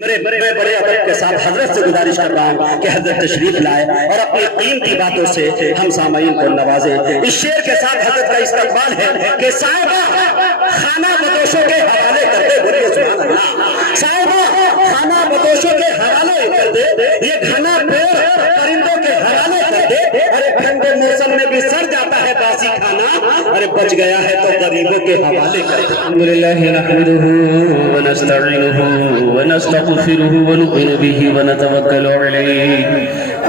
میں بڑے ادب کے ساتھ حضرت سے گزارش کر رہا ہوں کہ حضرت تشریف لائے اور اپنی قیمتی باتوں سے ہم سامعین کو نوازے۔ اس شعر کے ساتھ حضرت کا استقبال ہے کہ صاحبہ خانہ بدوشوں کے حوالے کر دے، بولیے سبحان اللہ۔ صاحبہ خانہ بدوشوں کے حوالے کر دے، یہ گھنا پیڑ پرندوں کے حوالے کر دے، ارے ٹھنڈے موسم میں بھی سڑ جاتا ہے باسی کھانا، ارے بچ گیا ہے تو غریبوں کے حوالے کر دے۔ الحمدللہ نحمده ونستعینه ونستغفره ونؤمن به ونتوکل علیہ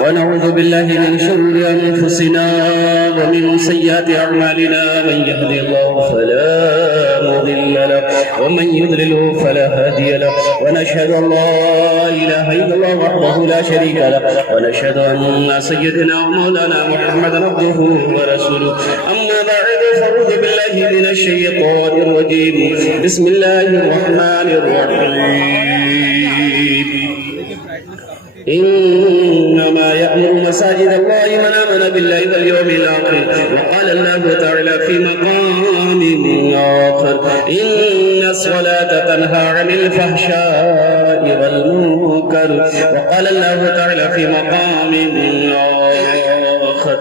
ونعوذ باللہ من شرور انفسنا ومن سیئات اعمالنا من يهد الله فلا مضل له ومن يضلل فلا هادي له ونشهد ان لا اله الا الله وحده لا شريك له ونشهد ان سيدنا ومولانا محمدا عبده ورسوله اما بعد فاعوذ بالله من الشيطان الرجيم بسم الله الرحمن الرحيم إنما يأمر مساجد الله من آمن بالله واليوم الآخر وقال الله تعالى في مقام آخر إن الصلاة تنهى عن الفحشاء والمنكر وقال الله تعالى في مقام آخر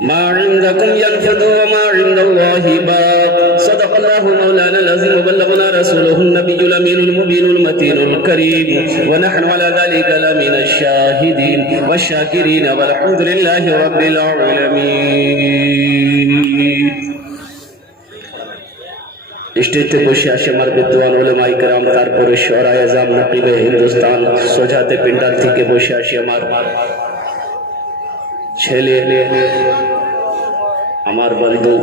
ما عندكم ينفد وما عند الله باق صدق الله مولانا العظيم وبلغنا رسوله النبي الأمين المبين المتين الكريم ونحن على ذلك لمن الشاهدين والشاكرين والحمد لله رب العالمين اسٹیج تے بوشی آشے مربدوان علماء کرام تارپور شعراء اعظام نقیب ہندوستان سوجاتے پنڈال تھی کے بوشی آشے چھلے ہمار بندو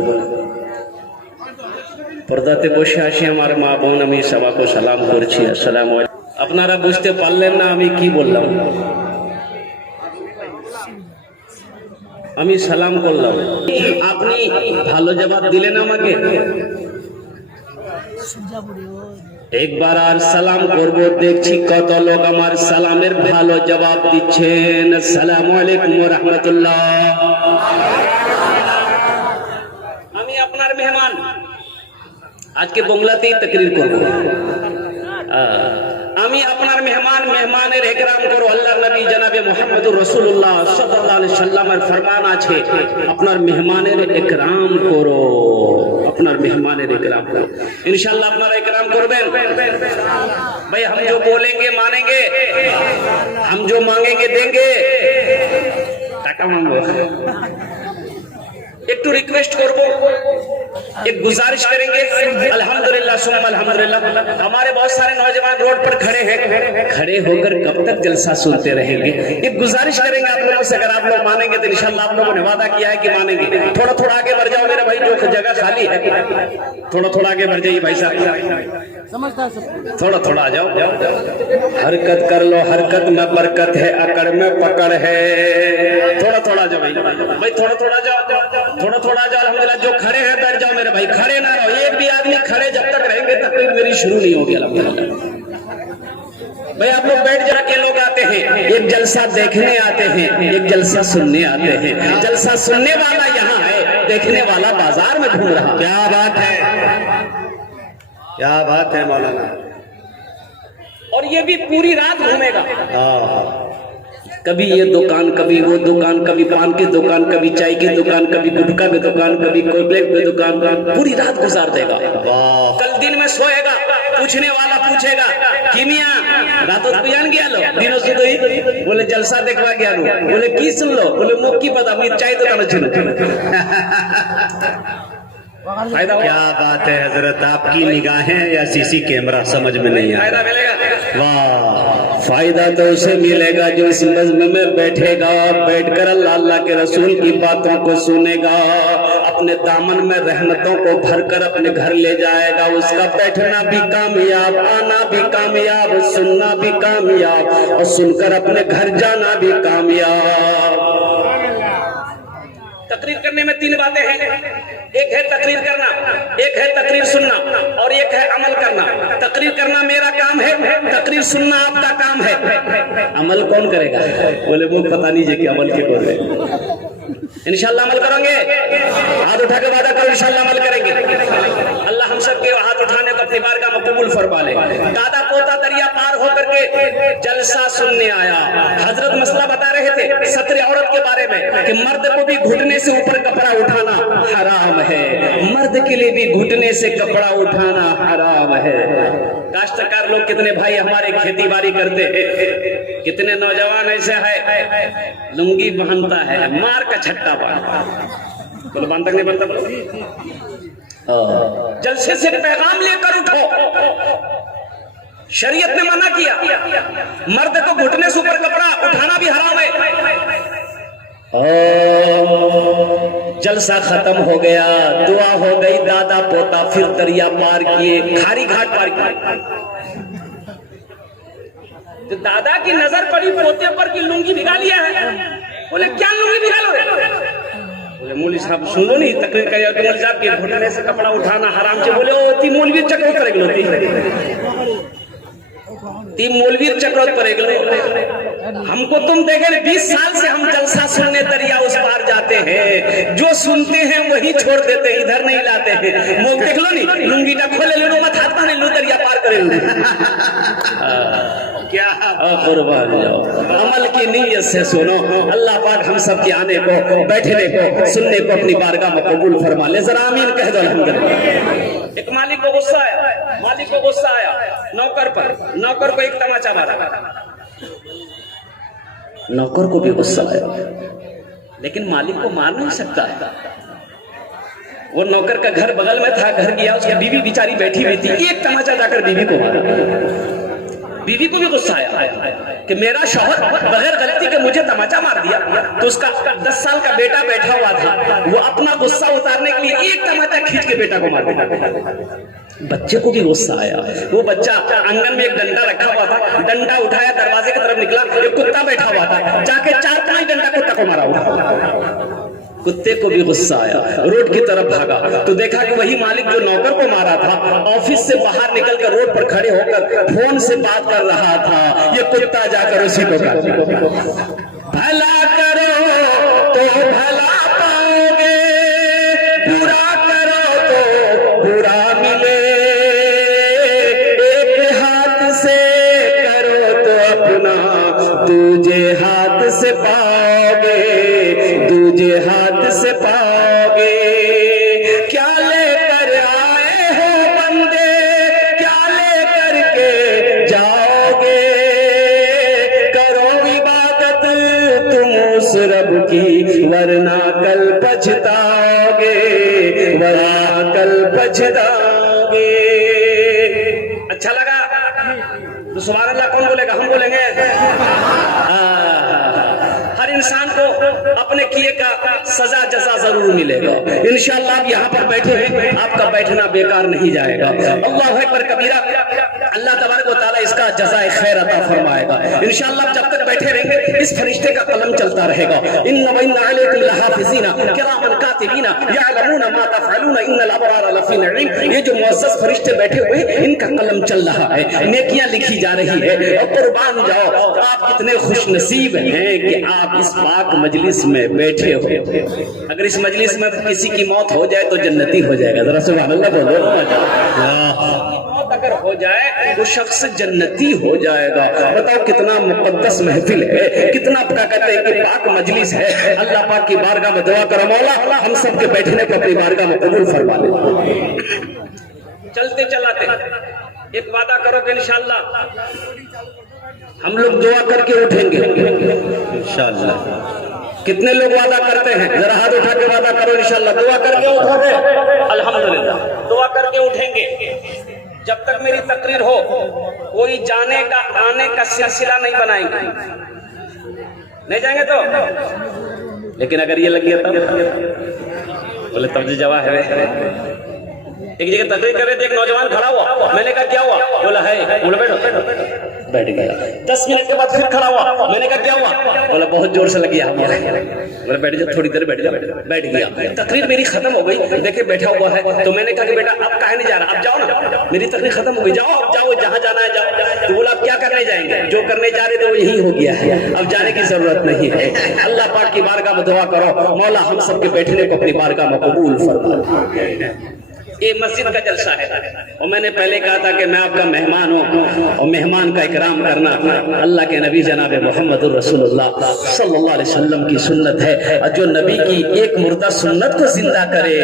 پرداتے بوشی آشی ہمار ماں بون امی سبا کو سلام کرچی السلام علیکم اپنا را بوشتے پاللیں نا امی کی بول لوں امی سلام کر لوں اپنی بھالو جواب دلے نا مگے ایک بار আর সালাম করব দেখছি কত লোক আমার সালামের ভালো জবাব দিচ্ছেন আসসালামু আলাইকুম ওয়া রাহমাতুল্লাহ আমি আপনার মেহমান আজকে বাংলাতেই তাকরীর করব আমি আপনার মেহমান মেহমানের ইকরাম করো আল্লাহর নবী জনাবে মুহাম্মদুর রাসূলুল্লাহ সাল্লাল্লাহু আলাইহি সাল্লামের ফরমান আছে আপনার মেহমানের ইকরাম করো আপনার মেহমানের ইকরাম করো इंशाअल्लाह আপনারা ইকরাম করবেন भाई हम जो बोलेंगे मानेंगे हम जो मांगेंगे देंगे টাকা মাঙ্গো একটু রিকোয়েস্ট করব एक गुजारिश करेंगे अल्हम्दुलिल्लाह सुम्मा अल्हम्दुलिल्लाह हमारे बहुत सारे नौजवान रोड पर खड़े हैं खड़े होकर कब तक जलसा सुनते रहेंगे एक गुजारिश करेंगे आप लोगों से अगर आप लोग मानेंगे तो इंशाअल्लाह आप लोगों ने वादा किया है कि मानेंगे थोड़ा थोड़ा आगे बढ़ जाओ मेरे भाई जो जगह खाली है थोड़ा थोड़ा आगे बढ़ जाइए भाई साहब थोड़ा थोड़ा आ जाओ हरकत कर लो हरकत में बरकत है अकड़ में पकड़ है थोड़ा थोड़ा जाओ भाई थोड़ा थोड़ा जाओ थोड़ा थोड़ा जाओ अल्हम्दुलिल्लाह जो खड़े हैं बैठ जाओ मेरे भाई खड़े ना रहो एक भी आदमी खड़े जब तक रहेंगे तब तक मेरी शुरू नहीं होगी अल्हम्दुलिल्लाह भाई आप लोग बैठ जा के लोग आते हैं एक जलसा देखने आते हैं एक जलसा सुनने आते हैं जलसा सुनने वाला यहाँ है देखने वाला बाजार में घूम रहा क्या बात है मौलाना और ये भी पूरी रात घूमेगा कभी ये दुकान कभी वो दुकान कभी पान की दुकान कभी चाय की दुकान कभी गुटखा की दुकान कभी कोयले की दुकान पूरी रात गुजार देगा कल दिन में सोएगा पूछने वाला पूछेगा किमिया रातों पियान गया लो दिनों से बोले जलसा देखवा गया लो बोले की सुन लो बोले मुख की पता मैं चाय दुकान छुनो क्या बात है हजरत आपकी निगाहें या सीसी कैमरा समझ में नहीं आया वाह फायदा तो उसे मिलेगा जो इस मजमे में बैठेगा बैठकर अल्लाह अल्लाह के रसूल की बातों को सुनेगा अपने दामन में रहमतों को भरकर अपने घर ले जाएगा उसका बैठना भी कामयाब आना भी कामयाब सुनना भी कामयाब और सुनकर अपने घर जाना भी कामयाब तकरीर करने में तीन बातें हैं एक है तकरीर करना एक है तकरीर सुनना और एक है अमल करना तकरीर करना मेरा काम है तकरीर सुनना आपका काम है अमल कौन करेगा बोले वो पता नहीं है कि अमल के बोल रहे انشاءاللہ عمل کریں گے؟ ہاتھ اٹھا کے وعدہ کرو انشاءاللہ عمل کریں گے. اللہ ہم سب کے ہاتھ اٹھانے کو اپنی بارگاہ میں قبول فرما لے. دادا پوتا دریا پار ہو کر کے جلسہ سننے آیا. حضرت مسئلہ بتا رہے تھے ستر عورت کے بارے میں کہ مرد کو بھی گھٹنے سے اوپر کپڑا اٹھانا حرام ہے. مرد کے لیے بھی گھٹنے سے کپڑا اٹھانا حرام ہے. کاشتکار لوگ کتنے بھائی ہمارے کھیتی باڑی کرتے ہیں, کتنے نوجوان ایسے ہے لنگی باندھتا ہے مار کا چھٹا باندھتا باندھتا نہیں بنتا. جلسے سے پیغام لے کر اٹھو. شریعت نے منع کیا, مرد کو گھٹنے سے اوپر کپڑا اٹھانا بھی حرام ہے. جلسہ ختم ہو گیا, دعا ہو گئی, دادا پوتا پھر دریا پار کیے, کھاری گھاٹ پار کیے. دادا کی نظر پڑی پوتے پر کی لنگی بھگا لیا ہے. بولے کیا لنگی بھگا لو؟ بولے مولوی صاحب سن لو نہیں تقریر کر مولوی صاحب کے گھٹنے سے کپڑا اٹھانا حرام سے. بولے او تی مولوی چکر کرے گلو تی مولوی چکر کرے گلو. ہم کو تم دیکھیں 20 سال سے ہم جلسہ سننے دریا اس پار جاتے ہیں, جو سنتے ہیں وہی چھوڑ دیتے ہیں, ادھر نہیں لاتے ہیں. موگ دیکھ لو نہیں لنگی ٹا کھولے لو مت ہاتھ پانے لو دریا پار کرے لو. کیا قربان جاؤ. عمل کی نیت سے سنو. اللہ پاک ہم سب کے آنے کو, بیٹھنے کو, سننے کو اپنی بارگاہ میں قبول فرما لے. ذرا آمین کہہ دو الحمدللہ. ایک مالک کو غصہ آیا, مالک کو غصہ آیا نوکر پر. نوکر کو ایک تماچا مارا. نوکر کو بھی غصہ آیا لیکن مالک کو مار نہیں سکتا ہے. وہ نوکر کا گھر بغل میں تھا, گھر گیا, اس کی بیوی بیچاری بیٹھی ہوئی تھی, ایک تماچا جا کر بیوی کو مارا. بیوی کو بھی غصہ آیا کہ میرا شوہر بغیر غلطی کے مجھے تماچا مار دیا. تو اس کا 10 سال کا بیٹا بیٹھا ہوا تھا, وہ اپنا غصہ اتارنے کے لیے ایک تماچا کھینچ کے بیٹا کو مار دیا. بچے کو بھی غصہ آیا. وہ بچہ آنگن میں ایک ڈنڈا رکھا ہوا تھا, ڈنڈا اٹھایا دروازے کی طرف نکلا, ایک کتا بیٹھا ہوا تھا, جا کے 4-5 ڈنڈا کتا کو مارا ہوا. کتے کو بھی غصہ آیا, روڈ کی طرف بھاگا تو دیکھا کہ وہی مالک جو نوکر کو مارا تھا آفس سے باہر نکل کر روڈ پر کھڑے ہو کر فون سے بات کر رہا تھا. یہ کتا جا کر اسی کو کہا بھلا کرو تو بھلا پاؤ گے, برا کرو تو برا ملے. ایک ہاتھ سے کرو تو اپنا دوجے ہاتھ سے پاؤ گے, دوجے ہاتھ سے پاؤ گے. کیا لے کر آئے ہو بندے, کیا لے کر کے جاؤ گے. کرو عبادت تم اس رب کی ورنہ کل پچھتاؤ گے, ورنہ کل پچھتاؤ گے. اچھا لگا تو سبحان اللہ کون بولے گا؟ ہم بولیں گے. ہر انسان کو اپنے کیے کا سزا جزا ضرور ملے گا. انشاءاللہ آپ یہاں پر بیٹھے ہیں, آپ کا بیٹھنا بیکار نہیں جائے گا. اللہ اکبر کبیرہ. اللہ تبارک و تعالیٰ اس کا جزائے خیر عطا فرمائے گا. انشاءاللہ جب تک بیٹھے رہیں گے اس فرشتے کا قلم چلتا رہے گا. ان علیکم لحافظین کراما کاتبین یعلمون ما تفعلون ان الابرار لفی نعیم. یہ جو معزز فرشتے بیٹھے ہوئے ان کا قلم چل رہا ہے, نیکیاں لکھی جا رہی ہے. اور قربان جاؤ آپ کتنے خوش نصیب ہیں کہ آپ اس پاک مجلس میں بیٹھے ہو. اگر اس مجلس میں کسی کی موت ہو جائے تو جنتی ہو جائے گا. ذرا سبحان اللہ بولو. موت اگر ہو جائے وہ شخص جنتی ہو جائے گا. بتاؤ کتنا مقدس محفل ہے, کتنا کہتے ہیں کہ پاک مجلس ہے. اللہ پاک کی بارگاہ میں دعا کرو مولا ہم سب کے بیٹھنے کو اپنی بارگاہ میں قبول فرما لے. چلتے چلاتے ایک وعدہ کرو کہ انشاءاللہ ہم لوگ دعا کر کے اٹھیں گے انشاءاللہ. کتنے لوگ وعدہ کرتے ہیں؟ ذرا ہاتھ اٹھا کے وعدہ کرو انشاءاللہ دعا کر کے اٹھو گے. الحمدللہ دعا کر کے اٹھیں گے. جب تک میری تقریر ہو کوئی جانے کا آنے کا سلسلہ نہیں بنائیں گے. نہیں جائیں گے تو لیکن اگر یہ لگ گیا تب بولے تب جواب ہے. ایک جگہ تقریر کر رہے تھے, ایک نوجوان کھڑا ہوا, میں نے کہا کیا ہوا؟ بولا ہے. بولا بیٹھو. بیٹھ گیا. 10 منٹ کے بعد پھر کھڑا ہوا, میں نے کہا کیا ہوا؟ بولا بہت زور سے لگ گیا. بولا بیٹھ جاؤ تھوڑی دیر بیٹھ جاؤ. بیٹھ گیا. تقریر میری ختم ہو گئی, دیکھے بیٹھا ہوا ہے تو میں نے کہا کہ بیٹا اب کہاں نہیں جا رہا, اب جاؤ نا, میری تقریر ختم ہو گئی, جاؤ اب جاؤ جہاں جانا ہے جاؤ. تو بولا اب کیا کرنے جائیں گے؟ جو کرنے جا رہے تھے وہ یہی ہو گیا ہے، اب جانے کی ضرورت نہیں ہے۔ اللہ پاک کی بارگاہ میں دعا کرو مولا ہم سب کے بیٹھنے کو اپنی بارگاہ میں قبول فرما۔ یہ مسجد کا جلسہ ہے اور میں نے پہلے کہا تھا کہ میں آپ کا مہمان ہوں اور مہمان کا اکرام کرنا اللہ کے نبی جناب محمد الرسول اللہ صلی اللہ علیہ وسلم کی سنت ہے، اور جو نبی کی ایک مردہ سنت کو زندہ کرے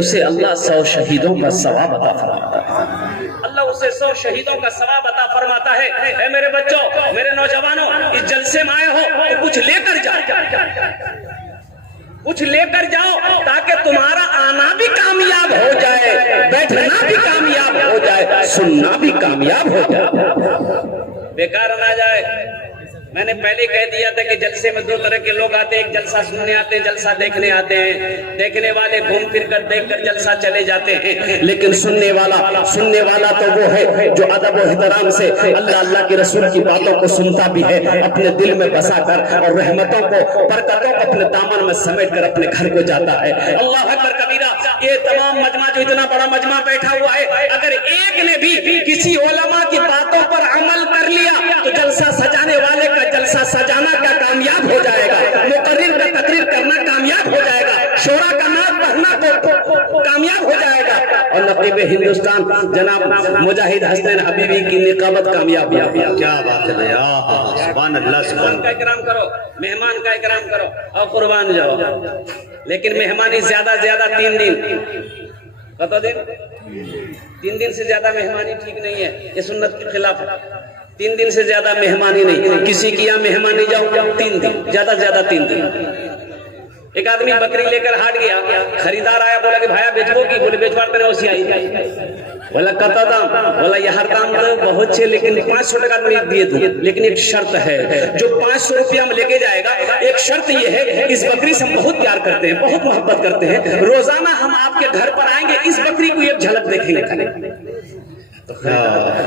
اسے اللہ 100 شہیدوں کا ثواب عطا فرماتا ہے، اللہ اسے 100 شہیدوں کا ثواب عطا فرماتا ہے۔ اے میرے بچوں، میرے نوجوانوں، اس جلسے میں آئے ہو تو کچھ لے کر جاؤ، کچھ لے کر جاؤ تاکہ تمہارا آنا بھی کامیاب ہو جائے، بیٹھنا بھی کامیاب ہو جائے، سننا بھی کامیاب ہو جائے، بیکار نہ جائے۔ میں نے پہلے کہہ دیا تھا کہ جلسے میں 2 طرح کے لوگ آتے ہیں، ایک جلسہ سننے آتے ہیں، جلسہ دیکھنے آتے ہیں۔ دیکھنے والے گھوم پھر کر دیکھ کر جلسہ چلے جاتے ہیں، لیکن سننے والا تو وہ ہے جو ادب و احترام سے اللہ کے رسول کی باتوں کو سنتا بھی ہے، اپنے دل میں بسا کر، اور رحمتوں کو، برکتوں کو اپنے دامن میں سمیٹ کر اپنے گھر کو جاتا ہے۔ اللہ اکبر کبیرہ۔ یہ تمام مجمع جو اتنا بڑا مجمع بیٹھا ہوا ہے، اگر ایک نے بھی کسی علماء کی باتوں پر عمل کر لیا تو جلسہ سجانے والے کا جلسہ سجانا کا کامیاب ہو جائے گا، مقرر کا تقریر کرنا کامیاب ہو جائے گا، شورا کا نعت پڑھنا کامیاب ہو جائے گا، اور نقیب ہندوستان جناب مجاہد حسین حبیبی کی نقابت کامیاب ہو گیا۔ کیا بات ہے سبحان اللہ، سبحان کا اکرام کرو، مہمان کا اکرام کرو اور قربان جاؤ، لیکن مہمانی زیادہ 3 دن، کتنا دن؟ 3 دن سے زیادہ مہمانی ٹھیک نہیں ہے، یہ سنت کے خلاف ہے۔ 3 دن سے زیادہ مہمانی نہیں، کسی کی یہاں مہمانی جاؤ 3 دن، زیادہ سے زیادہ 3 دن۔ ایک آدمی بکری لے کر ہاٹ گیا، خریدار آیا، بولا کہ بھایا بیچبو کی؟ بولے بیچواڑتے نہیں اسی آئی، بولا کتا دام؟ بولا یہاں دام تو بہت چھے لیکن 500 ٹکا دیے دوں، لیکن ایک شرط ہے، جو 500 روپیہ ہم لے کے جائے گا، ایک شرط یہ ہے اس بکری سے ہم بہت پیار کرتے ہیں، بہت محبت کرتے ہیں، روزانہ ہم آپ کے گھر پر آئیں گے، اس بکری کو ایک جھلک دیکھیں گے۔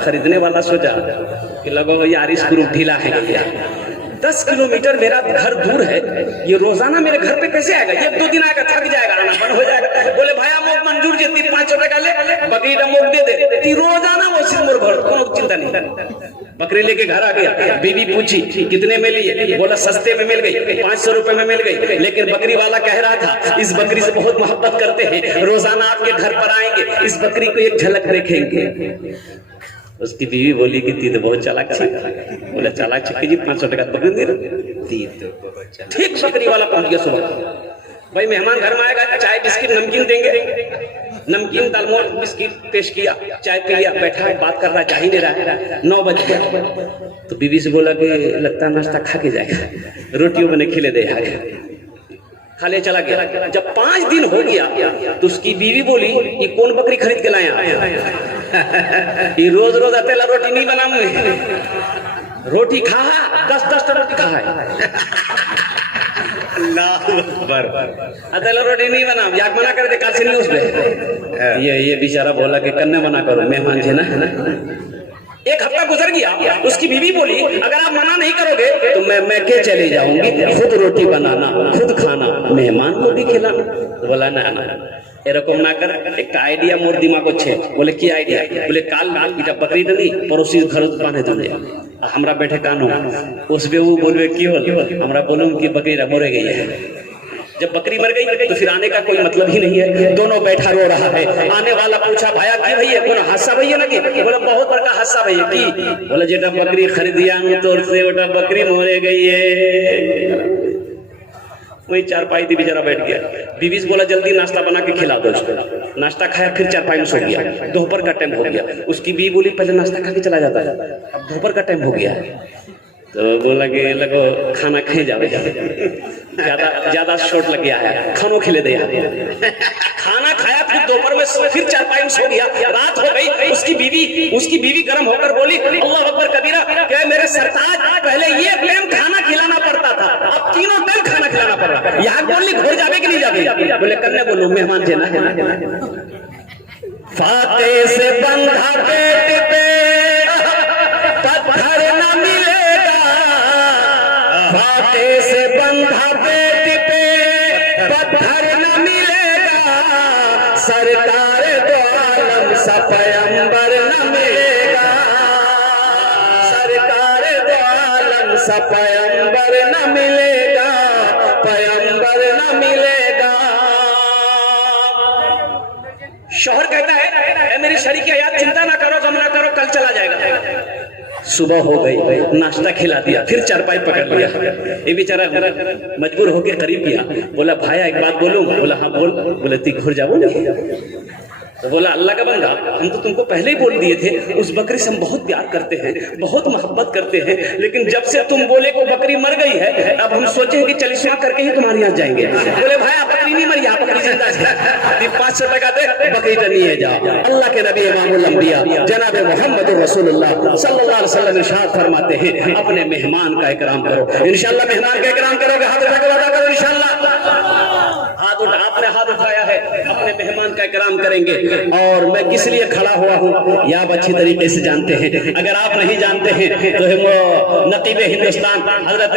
خریدنے والا سوچا کہ لوگوں یار اس گروپ ڈھیلا ہے، 10 کلومیٹر میرا گھر دور ہے، یہ روزانہ میرے گھر پہ کیسے آئے گا؟ 1-2 دن آئے گا، تھک جائے گا، آنا بند ہو جائے گا۔ بولے بھایا موک منظور جی 500 ٹکا لے، بکری کا موک دے دے، روزانہ وہ سمر گھر کو چنتا نہیں۔ بکری لے کے گھر آ گیا، بیوی پوچھی کتنے میں لیے؟ بولا سستے میں مل گئی، 500 روپے میں مل گئی، لیکن بکری والا کہہ رہا تھا اس بکری سے بہت محبت کرتے ہیں، روزانہ آپ کے گھر پر آئیں گے، اس بکری کو ایک جھلک دیکھیں گے۔ اس کی بیوی بولی کہ تی تو بہت چالاک چھی، بولا چالاک چھی جی 500 ٹکا بکری دے رہے، ٹھیک بکری والا پہنچ گیا صبح۔ بھائی مہمان گھر میں آئے گا، چائے بسکٹ نمکین دیں گے، نمکین دال موٹ بسکٹ پیش کیا، چائے پی لیا، بیٹھا ہے بات کرنا چاہ ہی نہیں رہا، 9 بج گیا تو بیوی سے بولا کہ لگتا ہے ناشتہ کھا کے جائے گا، روٹیوں میں نے کھلے دے آگے، کھا لے چلا گیا۔ جب 5 دن ہو گیا تو اس کی بیوی بولی یہ کون بکری خرید کے لائے آپ؟ یہ روز اتیلا روٹی نہیں بناؤں گے، روٹی کھا 10 روٹی کھا ہے، اللہ اکبر، اتیلا روٹی نہیں بناؤں، یاک منع کر دے کال سے نہیں اس پہ۔ یہ بیچارہ بولا کہ کرنے منع کرو، مہمان جی نا۔ 1 ہفتہ گزر گیا، اس کی بیوی بولی اگر آپ منع نہیں کرو گے تو میں کے چلی جاؤں گی، خود روٹی بنانا، خود کھانا، مہمان کو بھی کھلانا۔ بولا نا এরকম না কর, একটা আইডিয়া মোর দিমাগ হচ্ছে। বলে কি আইডিয়া? বলে কাল এটা বকরি দিনি পড়োশির ঘর বাঁধে দিলে আমরা बैठे कानू उसमें वो बोलवे की हो, हमरा बोलूं कि बकरी मर गई है। जब बकरी मर गई तो फिर आने का कोई मतलब ही नहीं है। दोनों बैठा रो रहा है। आने वाला पूछा भाया की भैया कौन हादसा भैया ना कि? बोला बहुत बड़का हादसा भैया की। बोला जेटा बकरी खरीदिया तोर से ओटा बकरी मरे गई है। वही चारपाई थी, बेचारा बैठ गया। बीवी से बोला जल्दी नाश्ता बना के खिला दो उसको। नाश्ता खाया, फिर चारपाई में सो गया। दोपहर का टाइम हो गया। उसकी बीवी बोली पहले नाश्ता खा के चला जाता है, अब दोपहर का टाइम हो गया। तो बोला कि लगो खाना खाए जावे ज्यादा शॉर्ट लग गया है, खानों खिले दे। खाना खाया, फिर दोपहर में फिर चारपाई में सो गया। रात हो गई। उसकी बीवी गर्म होकर बोली अल्लाह अकबर कबीरा, क्या मेरे सरताज पहले ये टाइम खाना खिलाना पड़ता था, अब तीनों टाइम खाना खिलाना पड़ रहा। यहाँ बोलनी घोड़ जावे कि नहीं जावे? बोले करने बोलो मेहमान जी ना। फाते से बंधा पेट पे पत्थर न मिलेगा, फाते से बंधा पेट पे पत्थर न मिलेगा, सरकार दो आलम सा पैगंबर न मिलेगा। سا پیغمبر نہ ملے گا، پیغمبر نہ ملے گا۔ شوہر کہتا ہے اے میری شریک حیات چنتا نہ کرو، غم نہ کرو، کل چلا جائے گا۔ صبح ہو گئی، ناشتہ کھلا دیا، پھر چارپائی پکڑ لیا۔ یہ بیچارہ مجبور ہو کے قریب کیا، بولا بھایا ایک بات بولوں؟ بولا ہاں بول۔ بولا تی گھر جاؤ نا۔ تو بولا اللہ کا بندہ ہم تو تم کو پہلے ہی بول دیے تھے اس بکری سے ہم بہت پیار کرتے ہیں، بہت محبت کرتے ہیں، لیکن جب سے تم بولے کو بکری مر گئی ہے اب ہم سوچیں کہ چلیسواں کر کے ہی تمہارے یہاں جائیں گے۔ بولے بھائی بکری نہیں مری، بکری زندہ ہے، 500 ٹکا دے بکری ٹنی ہے جا۔ اللہ کے نبی امام الانبیاء جناب محمد رسول اللہ صلی اللہ علیہ وسلم ارشاد فرماتے ہیں اپنے مہمان کا اکرام کرو۔ انشاءاللہ مہمان کا اکرام کرو گے، ہاتھ اٹھا کے وعدہ کرو انشاءاللہ۔ آپ نے ہاتھ اٹھایا ہے، اپنے مہمان کا اکرام کریں گے۔ اور میں کس لیے کھڑا ہوا ہوں یہ آپ اچھی طریقے سے جانتے ہیں، اگر آپ نہیں جانتے ہیں تو نقیب ہندوستان حضرت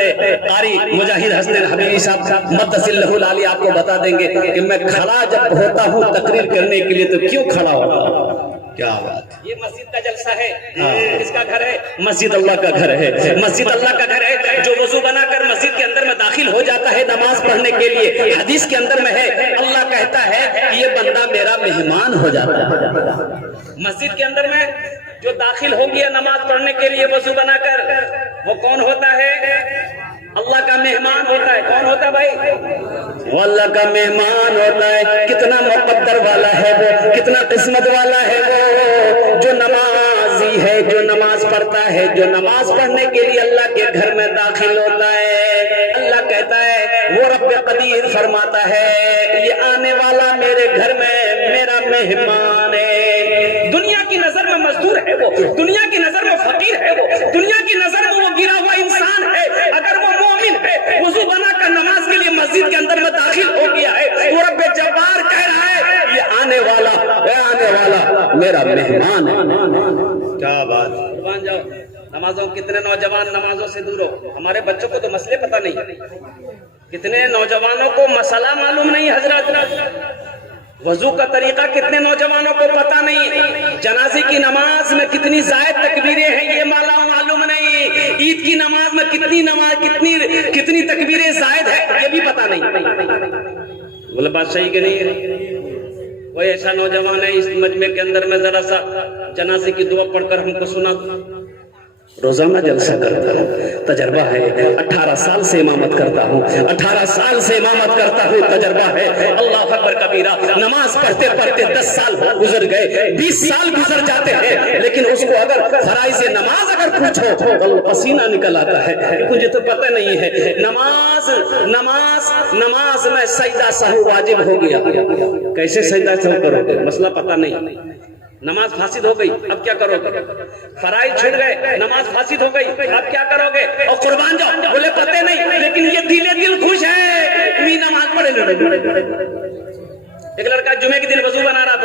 قاری مجاہد حسن حبیبی صاحب متصل لہ العالی آپ کو بتا دیں گے کہ میں کھڑا جب ہوتا ہوں تقریر کرنے کے لیے تو کیوں کھڑا ہوتا ہوں۔ کیا بات، یہ مسجد کا جلسہ ہے، کس کا گھر ہے؟ مسجد اللہ کا گھر ہے، مسجد اللہ کا گھر ہے۔ جو وضو بنا کر مسجد کے اندر میں داخل ہو جاتا ہے نماز پڑھنے کے لیے، حدیث کے اندر میں ہے اللہ کہتا ہے کہ یہ بندہ میرا مہمان ہو جاتا ہے۔ مسجد کے اندر میں جو داخل ہو گیا نماز پڑھنے کے لیے وضو بنا کر، وہ کون ہوتا ہے؟ اللہ کا مہمان ہوتا ہے۔ کون ہوتا ہے بھائی؟ وہ اللہ کا مہمان ہوتا ہے۔ کتنا مقدر والا ہے وہ، کتنا قسمت والا ہے وہ، جو نمازی ہے، جو نماز پڑھتا ہے، جو نماز پڑھنے کے لیے اللہ کے گھر میں داخل ہوتا ہے۔ اللہ کہتا ہے وہ رب قدیر فرماتا ہے یہ آنے والا میرے گھر میں میرا مہمان ہے۔ دنیا کی نظر میں مزدور ہے وہ، دنیا کی نظر میں فقیر ہے وہ، دنیا کی نظر میں وہ گرا ہوا انسان ہے۔ اگر وہ مومن ہے، وضو بنا کر نماز کے لیے مسجد کے اندر میں داخل ہو گیا ہے، وہ رب جبار کہہ رہا ہے یہ آنے والا میرا مہمان ہے۔ کیا بات، قربان جاؤ۔ نمازوں کتنے نوجوان نمازوں سے دور ہو، ہمارے بچوں کو تو مسئلے پتہ نہیں، کتنے نوجوانوں کو مسئلہ معلوم نہیں حضرت، وضو کا طریقہ کتنے نوجوانوں کو پتہ نہیں، جنازے کی نماز میں کتنی زائد تکبیریں ہیں یہ معلوم نہیں، عید کی نماز میں کتنی تکبیریں زائد ہے یہ بھی پتہ نہیں۔ بولے بات صحیح کہ نہیں ہے؟ کوئی ایسا نوجوان ہے اس مجمع کے اندر میں ذرا سا جنازے کی دعا پڑھ کر ہم کو سنا؟ روزانہ جلسہ کرتا ہوں، تجربہ ہے، 18 سال سے امامت کرتا ہوں، 18 سال سے امامت کرتا ہوں، تجربہ ہے۔ اللہ اکبر کبیرہ، نماز پڑھتے پڑھتے 10 سال گزر گئے، 20 سال گزر جاتے ہیں، لیکن اس کو اگر فرائض نماز اگر پوچھو تو پسینہ نکل آتا ہے۔ مجھے تو پتہ نہیں ہے نماز میں سجدہ سہو واجب ہو گیا، کیسے سجدہ سہو کرو گے؟ مسئلہ پتہ نہیں۔ نماز فاسد ہو گئی، اب کیا کرو گے؟ فرائض چھوٹ گئے، نماز فاسد ہو گئی، اب کیا کرو گے؟ اور قربان جاؤ، بولے پتہ نہیں، لیکن یہ دل خوش ہے می نماز پڑھے لڑے۔ ایک لڑکا جمعے کے دن وضو بنا رہا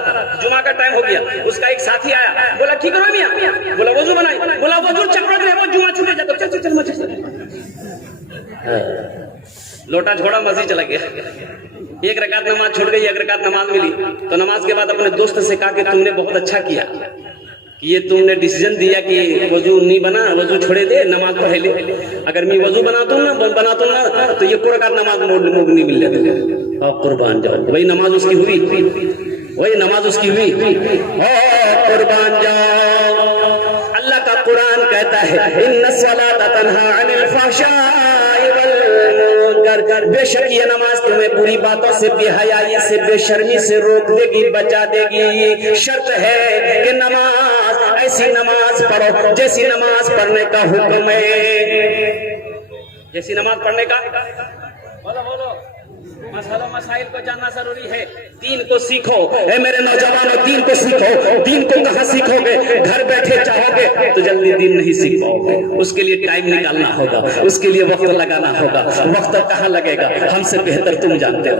تھا، جمعہ کا ٹائم ہو گیا، اس کا ایک ساتھی آیا، بولا ٹھیک کرو میاں، بولا وضو بنائی، بولا وضو چکر میں وہ جمعہ چھوٹے جاتا، چل لوٹا چھوڑا مسجد چلا گیا۔ ایک رکعت نماز چھوٹ گئی، ایک رکعت نماز ملی، تو نماز کے بعد اپنے دوست سے کہا کہ تم نے بہت اچھا کیا کہ یہ تم نے ڈیسیژن دیا کہ وضو نہیں بنا، وضو چھوڑے دے، نماز پڑھے لے۔ اگر میں وضو بناتا ہوں نا تو یہ کوئی رکعت نماز موگ نہیں مل جاتی۔ اور قربان جاؤ، وہی نماز اس کی ہوئی، قربان جاؤ۔ اللہ کا قرآن کہتا ہے ان الصلاۃ تنہی عن الفحشاء والمنکر، بے شک یہ نماز تمہیں بری باتوں سے، بے حیائی سے، بے شرمی سے روک دے گی، بچا دے گی۔ شرط ہے کہ نماز ایسی نماز پڑھو جیسی نماز پڑھنے کا حکم ہے، جیسی نماز پڑھنے کا۔ بولو مسئلوں مسائل کو جاننا ضروری ہے، دین کو سیکھو۔ اے میرے نوجوانوں، دین کو سیکھو۔ دین کو کہاں سیکھو گے؟ گھر بیٹھے چاہو گے تو جلدی دین نہیں سیکھ پاؤ گے، اس کے لیے ٹائم نکالنا ہوگا، اس کے لیے وقت لگانا ہوگا۔ وقت کہاں لگے گا؟ ہم سے بہتر تم جانتے ہو۔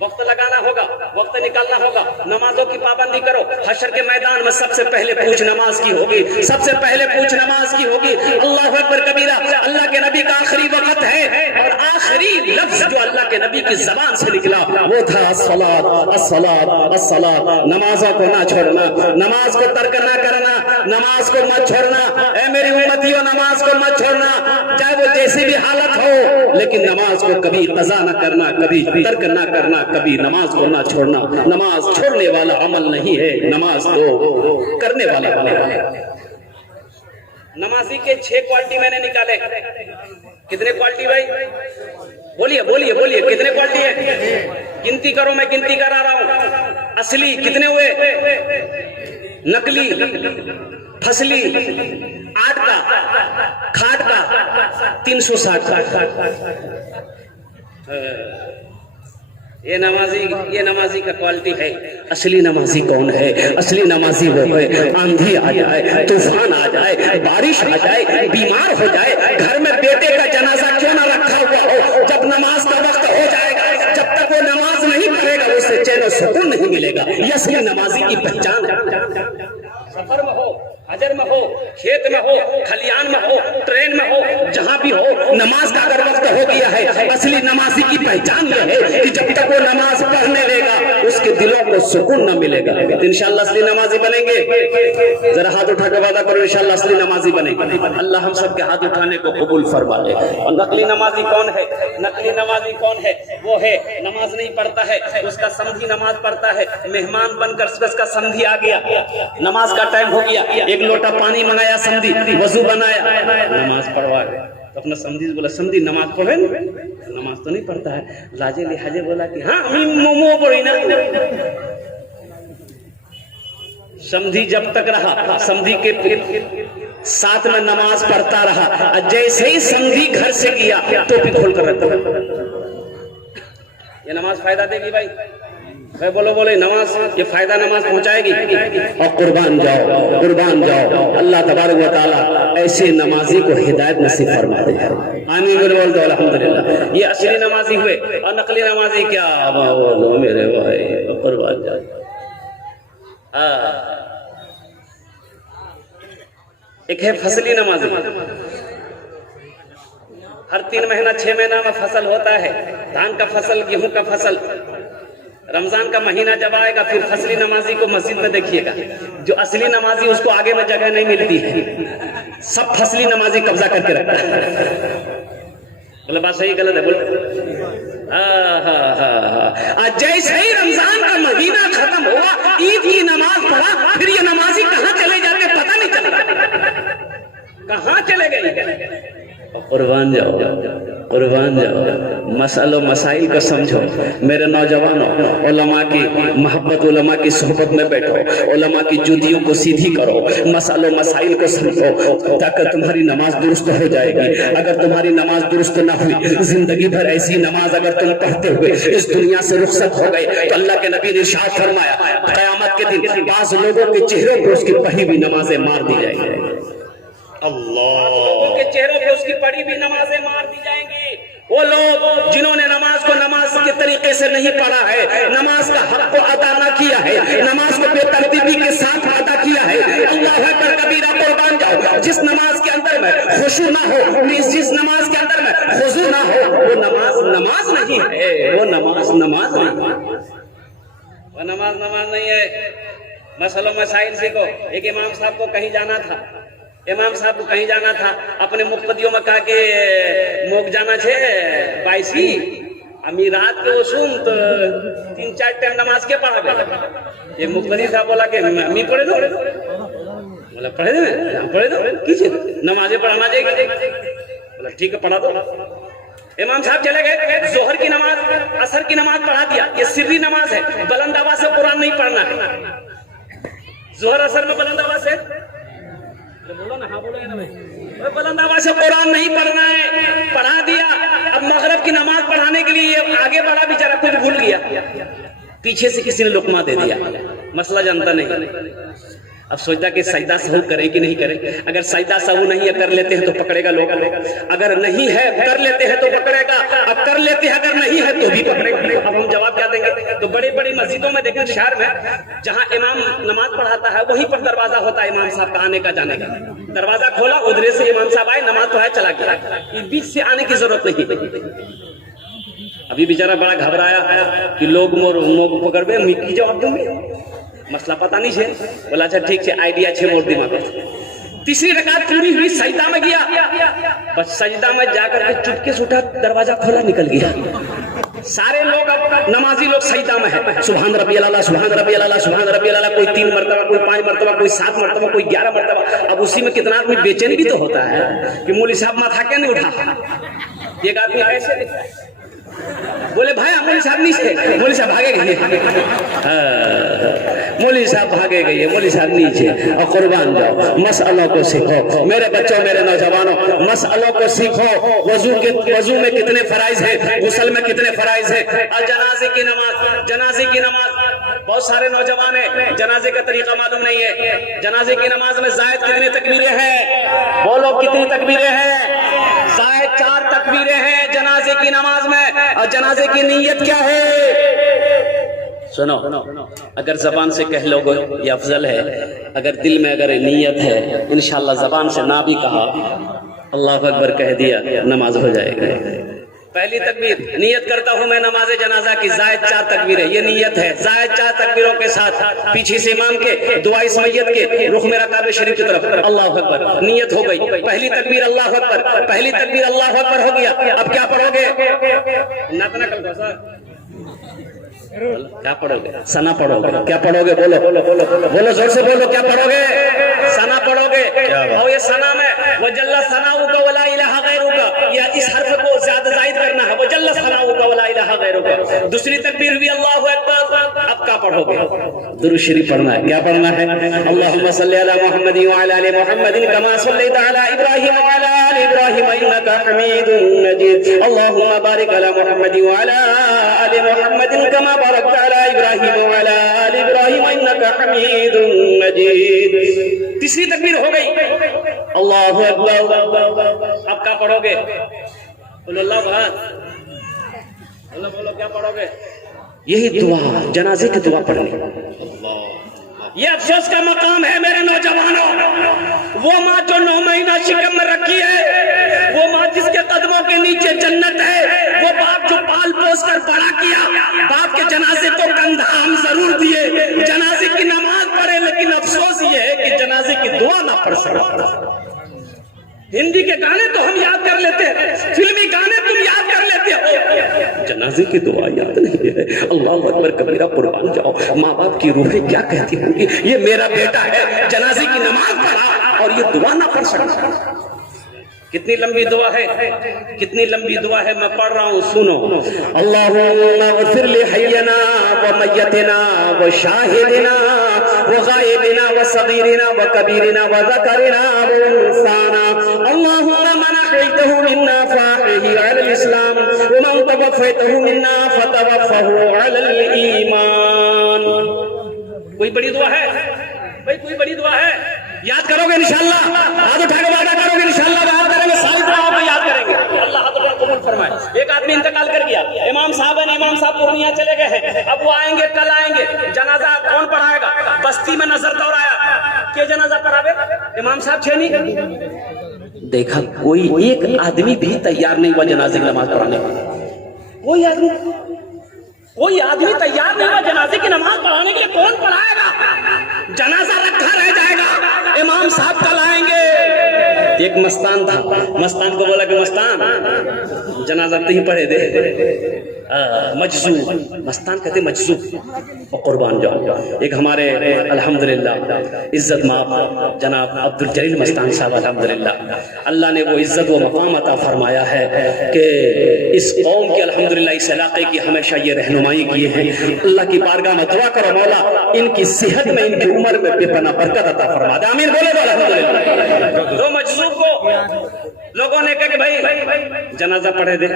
وقت لگانا ہوگا، وقت نکالنا ہوگا، نمازوں کی پابندی کرو۔ حشر کے میدان میں سب سے پہلے پوچھ نماز کی ہوگی، سب سے پہلے پوچھ نماز کی ہوگی۔ اللہ اکبر کبیرہ، اللہ کے نبی کا آخری وقت ہے اور آخری لفظ جو اللہ کے نبی کی زبان سے نکلا وہ تھا الصلاۃ، الصلاۃ، الصلاۃ۔ نمازوں کو نہ چھوڑنا، نماز کو ترک نہ کرنا۔ نماز کو مت چھوڑنا، اے میری امتیوں نماز کو مت چھوڑنا، چاہے وہ جیسی بھی حالت ہو، لیکن نماز کو کبھی قضا نہ کرنا، کبھی ترک نہ کرنا، کبھی نماز کو نہ چھوڑنا۔ نماز چھوڑنے والا عمل نہیں ہے، نماز کو کرنے والا عمل ہے۔ نمازی کے 6 کوالٹی میں نے نکالے۔ کتنے کوالٹی بھائی؟ بولیے بولیے بولیے، کتنے کوالٹی ہے؟ گنتی کرو، میں گنتی کرا رہا ہوں۔ اصلی کتنے ہوئے؟ نقلی، فصلی، آٹ کا، کھاٹ کا، 360 کا۔ یہ نمازی کا کوالٹی ہے۔ اصلی نمازی کون ہے؟ اصلی نمازی وہ ہے، آندھی آ جائے، طوفان آ جائے، بارش آ جائے، بیمار ہو جائے، گھر میں بیٹے کا جنازہ کیوں نہ رکھا ہوا ہو، جب نماز کا وقت ہو جائے گا، جب تک وہ نماز نہیں پڑھے گا اسے چین و سکون نہیں ملے گا۔ یہ اصلی نمازی کی پہچان ہے۔ سفر میں ہو، حجر میں ہو، کھیت میں ہو، کھلیان میں ہو، ٹرین میں ہو، جہاں بھی ہو، نماز کا اگر وقت ہو گیا ہے، اصلی نمازی کی پہچان یہ ہے کہ جب تک وہ نماز پڑھنے لے گا اس کے دلوں کو سکون نہ ملے گا۔ انشاءاللہ اصلی نمازی بنیں گے؟ ذرا ہاتھ اٹھا کے وعدہ کرو انشاءاللہ اصلی نمازی بنیں گے۔ اللہ ہم سب کے ہاتھ اٹھانے کو قبول فرما لے۔ اور نقلی نمازی کون ہے؟ نقلی نمازی کون ہے؟ وہ ہے نماز نہیں پڑھتا ہے، اس کا سمدھی نماز پڑھتا ہے، مہمان بن کر اس کا سمدھی آ گیا، نماز کا ٹائم ہو گیا، ایک لوٹا پانی منگایا، سمدھی وضو بنایا، نماز پڑھوا گیا، تو اپنا سمدھی بولا سمدھی نماز پڑھے، نماز تو نہیں پڑھتا ہے، لاجے لحاظے بولا کہ ہاں مومو پڑھی نا۔ سمدھی جب تک رہا، سمدھی کے ساتھ میں نماز پڑھتا رہا، جیسے ہی سمدھی گھر سے گیا ٹوپی کھول کر رکھ دیا۔ یہ نماز فائدہ دے گی بھائی؟ بولو بولے نماز یہ فائدہ نماز پہنچائے گی۔ اور قربان جاؤ، قربان جاؤ، اللہ تبارک و تعالیٰ ایسے نمازی کو ہدایت نصیب فرما دے۔ آمین بول دو الحمدللہ۔ یہ اصلی نمازی ہوئے، اور نقلی نمازی کیا بولو میرے بھائی، قربان جاؤ۔ ایک ہے فصلی نمازی، ہر 3 مہینہ 6 مہینہ میں فصل ہوتا ہے، دھان کا فصل، گیہوں کا فصل۔ رمضان کا مہینہ جب آئے گا پھر فصلی نمازی کو مسجد میں دیکھیے گا، جو اصلی نمازی اس کو آگے میں جگہ نہیں ملتی ہے، سب فصلی نمازی قبضہ کر کے رکھتا ہے۔ بولے بات صحیح غلط ہے؟ بولے جیسے ہی رمضان کا مہینہ ختم ہوا، عید کی نماز پڑھا، پھر یہ نمازی کہاں چلے جاتے پتہ نہیں چلا، کہاں چلے گئے؟ قربان جاؤ، قربان جاؤ، مسئلہ مسائل کو سمجھو میرے نوجوانوں، علماء کی محبت، علماء کی صحبت میں بیٹھو، علماء کی جوتیوں کو سیدھی کرو، مسئلہ مسائل کو سمجھو تاکہ تمہاری نماز درست ہو جائے گی۔ اگر تمہاری نماز درست نہ ہوئی، زندگی بھر ایسی نماز اگر تم پڑھتے ہوئے اس دنیا سے رخصت ہو گئے تو اللہ کے نبی نے ارشاد فرمایا قیامت کے دن بعض لوگوں کے چہروں پر اس کی پڑھی ہوئی نمازیں مار دی جائیں گی۔ اللہ کے چہروں پہ اس کی پڑھی بھی نمازیں مار دی جائیں گی۔ وہ لوگ جنہوں نے نماز کو نماز کے طریقے سے نہیں پڑھا ہے، نماز کا حق کو ادا نہ کیا ہے، نماز کو بے ترتیبی کے ساتھ ادا کیا ہے، اللہ اکبر کبیرہ، قربان جاؤ، جس نماز کے اندر میں خشوع نہ ہو، جس نماز کے اندر میں خضوع نہ ہو، وہ نماز نہیں ہے، وہ نماز نہیں ہے، وہ نماز نہیں ہے۔ مسئلوں مسائل سیکھو۔ ایک امام صاحب کو کہیں جانا تھا، اپنے مقتدیوں میں کہا کہ موک جانا چھے بائیسی امی رات کے وسوم تو 3-4 ٹائم نماز کے پڑھا بے۔ یہ مقتدی صاحب بولا کہ امی پڑھے دو، بولا پڑھے دو کیجئے، نمازیں پڑھانا جائے گی، بولا ٹھیک ہے پڑھا دو۔ امام صاحب چلے گئے، ظہر کی نماز، عصر کی نماز پڑھا دیا۔ یہ سری نماز ہے، بلند آواز سے قرآن نہیں پڑھنا ہے۔ ظہر عصر میں بلند آواز سے بولو نا، ہاں بولو نا بھائی، بلند آواز سے قرآن نہیں پڑھنا ہے، پڑھا دیا۔ اب مغرب کی نماز پڑھانے کے لیے آگے بڑھا، بیچارہ کچھ بھول گیا، پیچھے سے کسی نے لقمہ دے دیا، مسئلہ جانتا نہیں۔ اب سوچتا کہ سجدہ سہو کریں کہ نہیں کریں، اگر سجدہ سہو نہیں ہے کر لیتے ہیں تو پکڑے گا لوگ، اگر نہیں ہے کر لیتے ہیں تو پکڑے گا، اب کر لیتے ہیں اگر نہیں ہے تو بھی پکڑے گا۔ اب ہم جواب کیا دیں گے؟ تو بڑی بڑی مسجدوں میں دیکھیں شہر میں جہاں امام نماز پڑھاتا ہے وہیں پر دروازہ ہوتا ہے امام صاحب کا آنے کا جانے کا، دروازہ کھولا ادھر سے امام صاحب آئے، نماز پڑھائے چلا گیا، بیچ سے آنے کی ضرورت نہیں۔ ابھی بیچارہ بڑا گھبرایا کہ لوگ موگ پکڑ میں کی جواب دوں گی، मसला पता नहीं है। बोला अच्छा ठीक है, आइडिया छे मोड़ दिमाग। तीसरी रकात पूरी हुई, सजदा में गया, बस सजदा में जाकर के चुपके से उठा, दरवाजा खोला, निकल गया। सारे लोग अब नमाजी लोग सजदा में है, सुभान रब्बियल आला, सुभान रब्बियल आला, सुभान रब्बियल आला, कोई 3 मरतबा, कोई 5 मरतबा, कोई 7 मरतबा, कोई 11 मरतबा। अब उसी में कितना आदमी बेचैन भी तो होता है कि मौलवी साहब माथा क्या नहीं उठा। एक आदमी ऐसे बोले भाई मौलवी साहब नीचे, मौलवी साहब भागे गए, मौलवी साहब भागे गए, मौलवी साहब नीचे। और कुर्बान जाओ, मसअलों को सीखो मेरे बच्चों, मेरे नौजवानों, मसअलों को सीखो। वजू में कितने फराइज है, गुस्ल में कितने फराइज है, और जनाजे की नमाज बहुत सारे नौजवान है जनाजे का तरीका मालूम नहीं है। जनाजे की नमाज में जायद कितनी तकबीरें हैं, बोलो कितनी तकबीरें हैं? जायद 4 तकबीरें हैं जनाजे की नमाज में। और जनाजे की नीयत क्या है? सुनो, अगर जबान से कह लोगे ये अफजल है, अगर दिल में अगर नीयत है, इंशाअल्लाह जबान से ना भी कहा, अल्लाह अकबर कह दिया, नमाज हो जाएगी। पहली तकबीर, नियत करता हूं मैं नमाज जनाजा की, जायद 4 तकबीरें, ये नियत है। जायद 4 तकबीरों के साथ पीछे से इमाम के दुआ इस मैयत के, रुख मेरा काबे शरीफ की तरफ, अल्लाह अकबर, नियत हो गई। पहली तकबीर अल्लाह अकबर, पहली तकबीर अल्लाह अकबर हो गया। अब क्या पढ़ोगे? क्या पढ़ोगे? सना पढ़ोगे। क्या पढ़ोगे? बोलो बोलो जोर से बोलो, क्या पढ़ोगे? सना पढ़ोगे। और ये सना में वजल्ला सनाउका वला इलाहा गैरुका, या इस हर्फ को ज्यादा जायद करना है, वजल्ला सनाउका वला इलाहा गैरुका। दूसरी तकबीर भी अल्लाहु अकबर। अब क्या पढ़ोगे? दुरूद शरीफ पढ़ना है। क्या पढ़ना है? अल्लाहुम्मा सल्ली अला मुहम्मदिन व अला आलि मुहम्मदिन कमा सल्लैता अला इब्राहीम व अला आलि इब्राहीम इन्नका हमीदुम मजीद। अल्लाहुम्मा बारिक अला मुहम्मदिन व अला आलि मुहम्मदिन कमा बारकता अला इब्राहीम व अला आलि इब्राहीम इन्नका हमीदुम मजीद। तीसरी तकबीर हो गई, अल्लाहु अकबर। अब क्या पढ़ोगे? बोलो अल्लाह अकबर, बोलो क्या पढ़ोगे? यही दुआ, जनाजे की दुआ पढ़नी। ये अफसोस का मकाम है मेरे नौजवानों, वो माँ जो 9 महीना शिकम में रखी है, वो माँ जिसके कदमों के नीचे जन्नत है, वो बाप जो पाल पोस कर बड़ा किया, बाप के जनाजे को कंधा हम जरूर दिए, जनाजे की नमाज पढ़े, लेकिन अफसोस ये है कि जनाजे की दुआ ना पढ़ सका। हिंदी के गाने तो हम याद कर लेते हैं, फिल्मी गाने तुम याद कर लेते हो, जनाजे की दुआ याद नहीं है। अल्लाह अकबर कबीरा, कुर्बान जाओ, माँ बाप की रूहें क्या कहती होंगी, ये मेरा बेटा है, जनाजे की नमाज पढ़ा और ये दुआ ना पढ़ सकता। कितनी लंबी दुआ है, कितनी लंबी दुआ है, मैं पढ़ रहा हूँ, सुनो। अल्लाहुम्मा इग़फिर लि हय्यना व मय्यतिना व शाहिदिना व गायबिना व सगीरिना व कबीरिना व ज़करिना व उन्साना। अल्लाहुम्मा मन अहयैतहु मिन्ना फ़अहयिही अलल इस्लाम व मन तवफ़्फ़ैतहु मिन्ना फ़तवफ़्फ़हु अलल ईमान। कोई बड़ी दुआ है भाई, कोई बड़ी दुआ है, याद करोगे इंशाअल्लाह, हाथ उठा के वादा करोगे इंशाअल्लाह, याद करेंगे, सारी दुआओं को याद करेंगे, अल्लाह हक़ कबूल फरमाए। एक आदमी इंतकाल कर गया, इमाम साहब है, इमाम साहब पूर्णिया चले गए हैं, अब वो आएंगे, कल आएंगे, जनाजा कौन पढ़ाएगा? बस्ती में नजर दौड़ाया, के जनाजा पढ़ावे? इमाम साहब छे नहीं। देखा कोई एक आदमी भी तैयार नहीं हुआ जनाजे की नमाज पढ़ाने को, कोई आदमी तैयार नहीं हुआ जनाजे की नमाज पढ़ाने के लिए। कौन पढ़ाएगा? जनाजा रखा रह जाएगा, इमाम साहब कल आएंगे। एक मस्तान था, मस्तान को बोला कि मस्तान जनाजा नहीं पढ़े दे, मजजू, मस्तान कहते मजजू, और कुर्बान जाओ। एक हमारे अल्हम्दुलिल्लाह इज्जत माफ जनाब अब्दुल जलील मस्तान साहब, अल्हम्दुलिल्लाह अल्लाह ने वो इज्जत व मकाम अता फरमाया है कि इस कौम के अल्हम्दुलिल्लाह इस इलाके की हमेशा ये रहनुमाई किए हैं। अल्लाह की बारगाह में दुआ करो मौला इनकी सेहत में, इनकी उम्र में बेपनाह बरकत अता फरमा दे, आमीन बोले तो अल्हम्दुलिल्लाह। दो मजजूब को लोगों ने कहा कि भाई जनाजा पढ़े दे।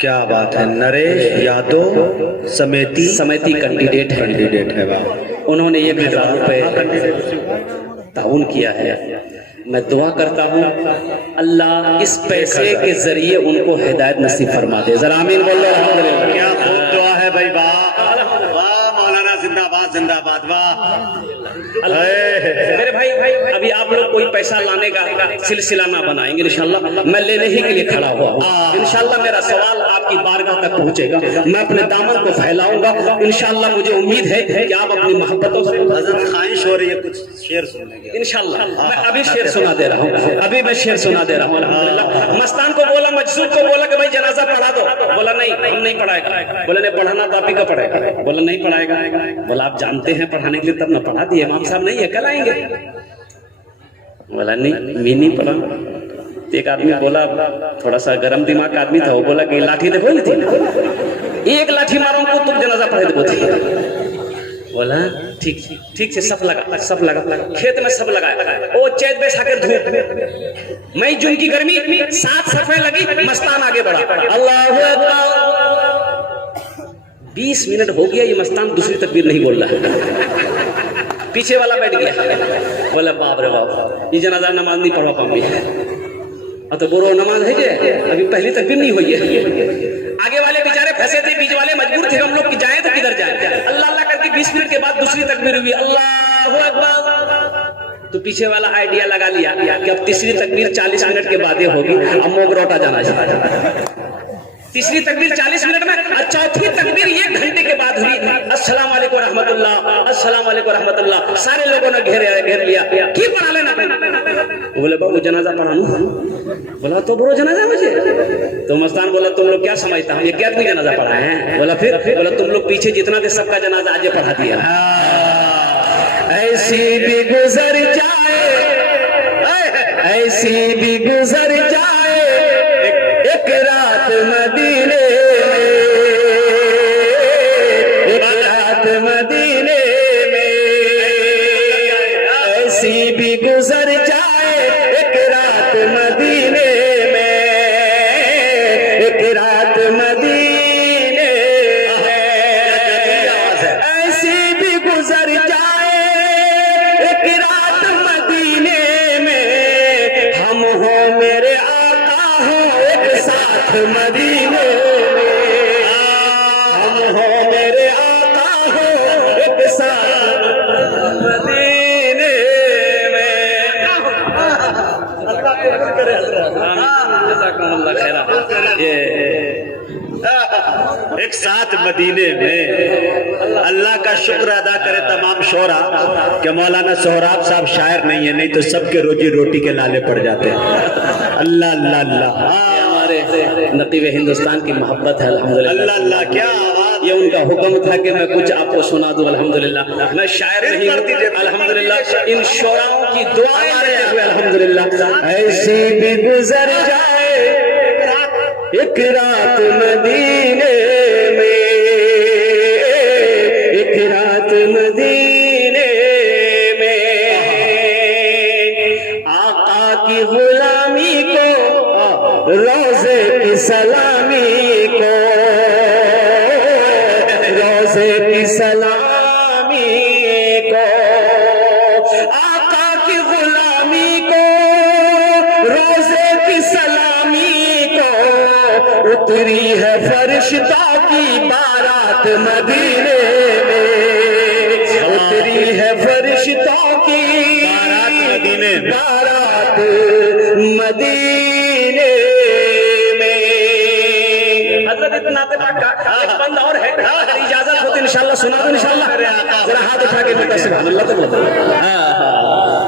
क्या बात है, नरेश यादव समेती कैंडिडेट है। उन्होंने 1000 रुपए ताउन किया है। मैं दुआ करता हूँ अल्लाह इस पैसे के जरिए उनको हिदायत नसीब फरमा दे, जरा आमीन बोलो। क्या खूब दुआ है भाई, वाह मौलाना, जिंदाबाद जिंदाबाद, वाह। मेरे भाई अभी आप लोग कोई पैसा लाने का सिलसिला ना बनाएंगे इंशाल्लाह, मैं लेने ही के लिए खड़ा हुआ हूँ। इंशाल्लाह मेरा सवाल आपकी बारगाह तक पहुँचेगा, मैं अपने दामन को फैलाऊंगा इंशाल्लाह। मुझे उम्मीद है कि आप अपनी मोहब्बतों से हजरत ख्वाहिश हो रही है कुछ शेर सुनने की। इंशाल्लाह मैं अभी शेर सुना दे रहा हूँ, अभी मैं शेर सुना दे रहा हूँ अल्हम्दुलिल्लाह। मस्तान को बोला, मजसूब को बोला कि भाई जनाजा पढ़ा दो, बोला नहीं हम नहीं पढ़ाएगा। बोले नहीं पढ़ाना तो आप ही का पढ़ेगा, बोला नहीं पढ़ाएगा। बोला आप जानते हैं पढ़ाने के लिए तब न पढ़ा दिए, इमाम साहब नहीं है कल आएंगे। बोला नहीं मैं नहीं पढ़ा। एक आदमी बोला, थोड़ा सा गर्म दिमाग का आदमी था, वो बोला कि लाठी देखो नहीं थी, एक लाठी मारो को तुम जनाजा पढ़े देते। बोला ठीक ठीक से सब लगा, सब लगा, खेत में सब लगाया। ओ चैत बैसाख धूप, मई जून की गर्मी, 7 सफे लगी, मस्तान आगे बढ़ा। अल्लाहू अकबर। 20 मिनट हो गया, ये मस्तान दूसरी तकबीर नहीं बोल रहा है। पीछे वाला बैठ गया, बोला बाप रे बाप, ये जनाजा नमाज नहीं पढ़वा पाऊंगी। अब तो बोलो नमाज है जे, अभी पहली तकबीर नहीं हुई है। आगे वाले बेचारे फंसे थे, बीच वाले मजबूर थे, हम लोग की जाए तो किधर जाए। अल्लाह अल्लाह करके 20 मिनट के बाद दूसरी तकबीर हुई, अल्लाहू अकबर। तो पीछे वाला आइडिया लगा लिया कि अब तीसरी तकबीर 40 मिनट के बाद होगी, अब मोगरोटा जाना चाहिए। तीसरी तकबीर 40 मिनट में, और चौथी तकबीर 1 घंटे के बाद हुई। अस्सलाम वालेकुम रहमतुल्लाह, अस्सलाम वालेकुम रहमतुल्लाह। सारे लोगों ने घेर लिया, की पढ़ा लेना। बोले बाबू जनाजा पढ़ानू। बोला तो बुरो जनाजा मुझे। तो मस्तान बोला तुम लोग क्या समझता हूँ, ये क्या कोई जनाजा पढ़ा है। बोला फिर, बोला तुम लोग पीछे जितना थे सबका जनाजा आज पढ़ा दिया। ऐसी भी गुजर जाए, ऐसी भी गुजर जाए एक रात मदीने में, एक रात मदीने में, ऐसी भी गुजर जाए एक रात मदीने में, एक रात मदीने में, ऐसी भी गुजर जाए एक रात मदीने में, हम हो मेरे आका हो एक साथ मदीने में, हम हो मेरे आका हो एक साथ मदीने में। एक साथ मदीने में। अल्लाह का शुक्र अदा करे तमाम शोरा कि मौलाना सोहराब साहब शायर नहीं है, नहीं तो सबके रोजी रोटी के लाले पड़ जाते हैं। अल्लाह अल्लाह अल्लाह, हमारे नकीब हिंदुस्तान की मोहब्बत है अल्हम्दुलिल्लाह। अल्लाह अल्लाह, क्या आवाज। ये उनका हुक्म था कि मैं कुछ आपको सुना दूं अल्हम्दुलिल्लाह। मैं शायर नहीं हूं अल्हम्दुलिल्लाह, इन शोराओं की दुआएं लेते हुए अल्हम्दुलिल्लाह। ऐसी भी गुजर जाए एक रात मदीने में, एक रात मदीने में, आका की गुलामी को, रोज़े की सलामी को, रोज़े की सलामी को, आका की गुलामी को, रोज़े की सलामी को, उतरी है फरिश्ता की बारात मदीने में, उतरी है फरिश्ता की बारात मदीने में, बारात मदीने में। हज़रत इतना का एक बंद और है, अगर इजाजत हो तो इंशाल्लाह सुना दो इंशाल्लाह। जरा हाथ उठा के बेटा सुभान अल्लाह तो बोलो।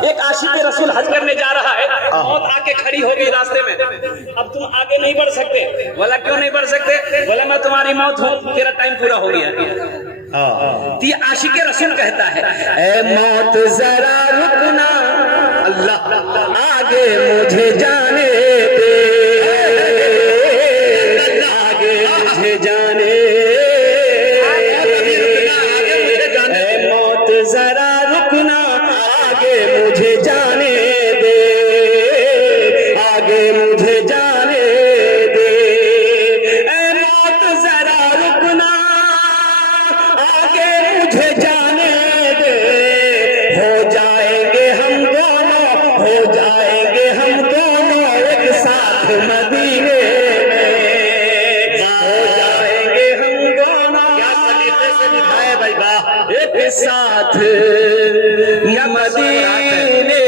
एक आशिक रसूल हज करने जा रहा है, मौत आके खड़ी हो गई रास्ते में, अब तुम आगे नहीं बढ़ सकते। बोला क्यों नहीं बढ़ सकते। बोला मैं तुम्हारी मौत हूँ, तेरा टाइम पूरा हो गया। तो ये आशिक रसूल कहता है, ए मौत जरा रुकना, अल्लाह आगे मुझे जाने दे, आगे मुझे जाने दे, ए मौत जरा रुकना, आगे मुझे जाने दे, आगे मुझे जाने दे, ए मौत जरा रुकना, आगे मुझे जाने दे, हो जाएंगे हम दोनों, हो जाएंगे हम दोनों एक साथ मदीने में, हो जाएंगे हम दोनों। क्या तरीके से निभाए भाई वाह, एक साथ मदीने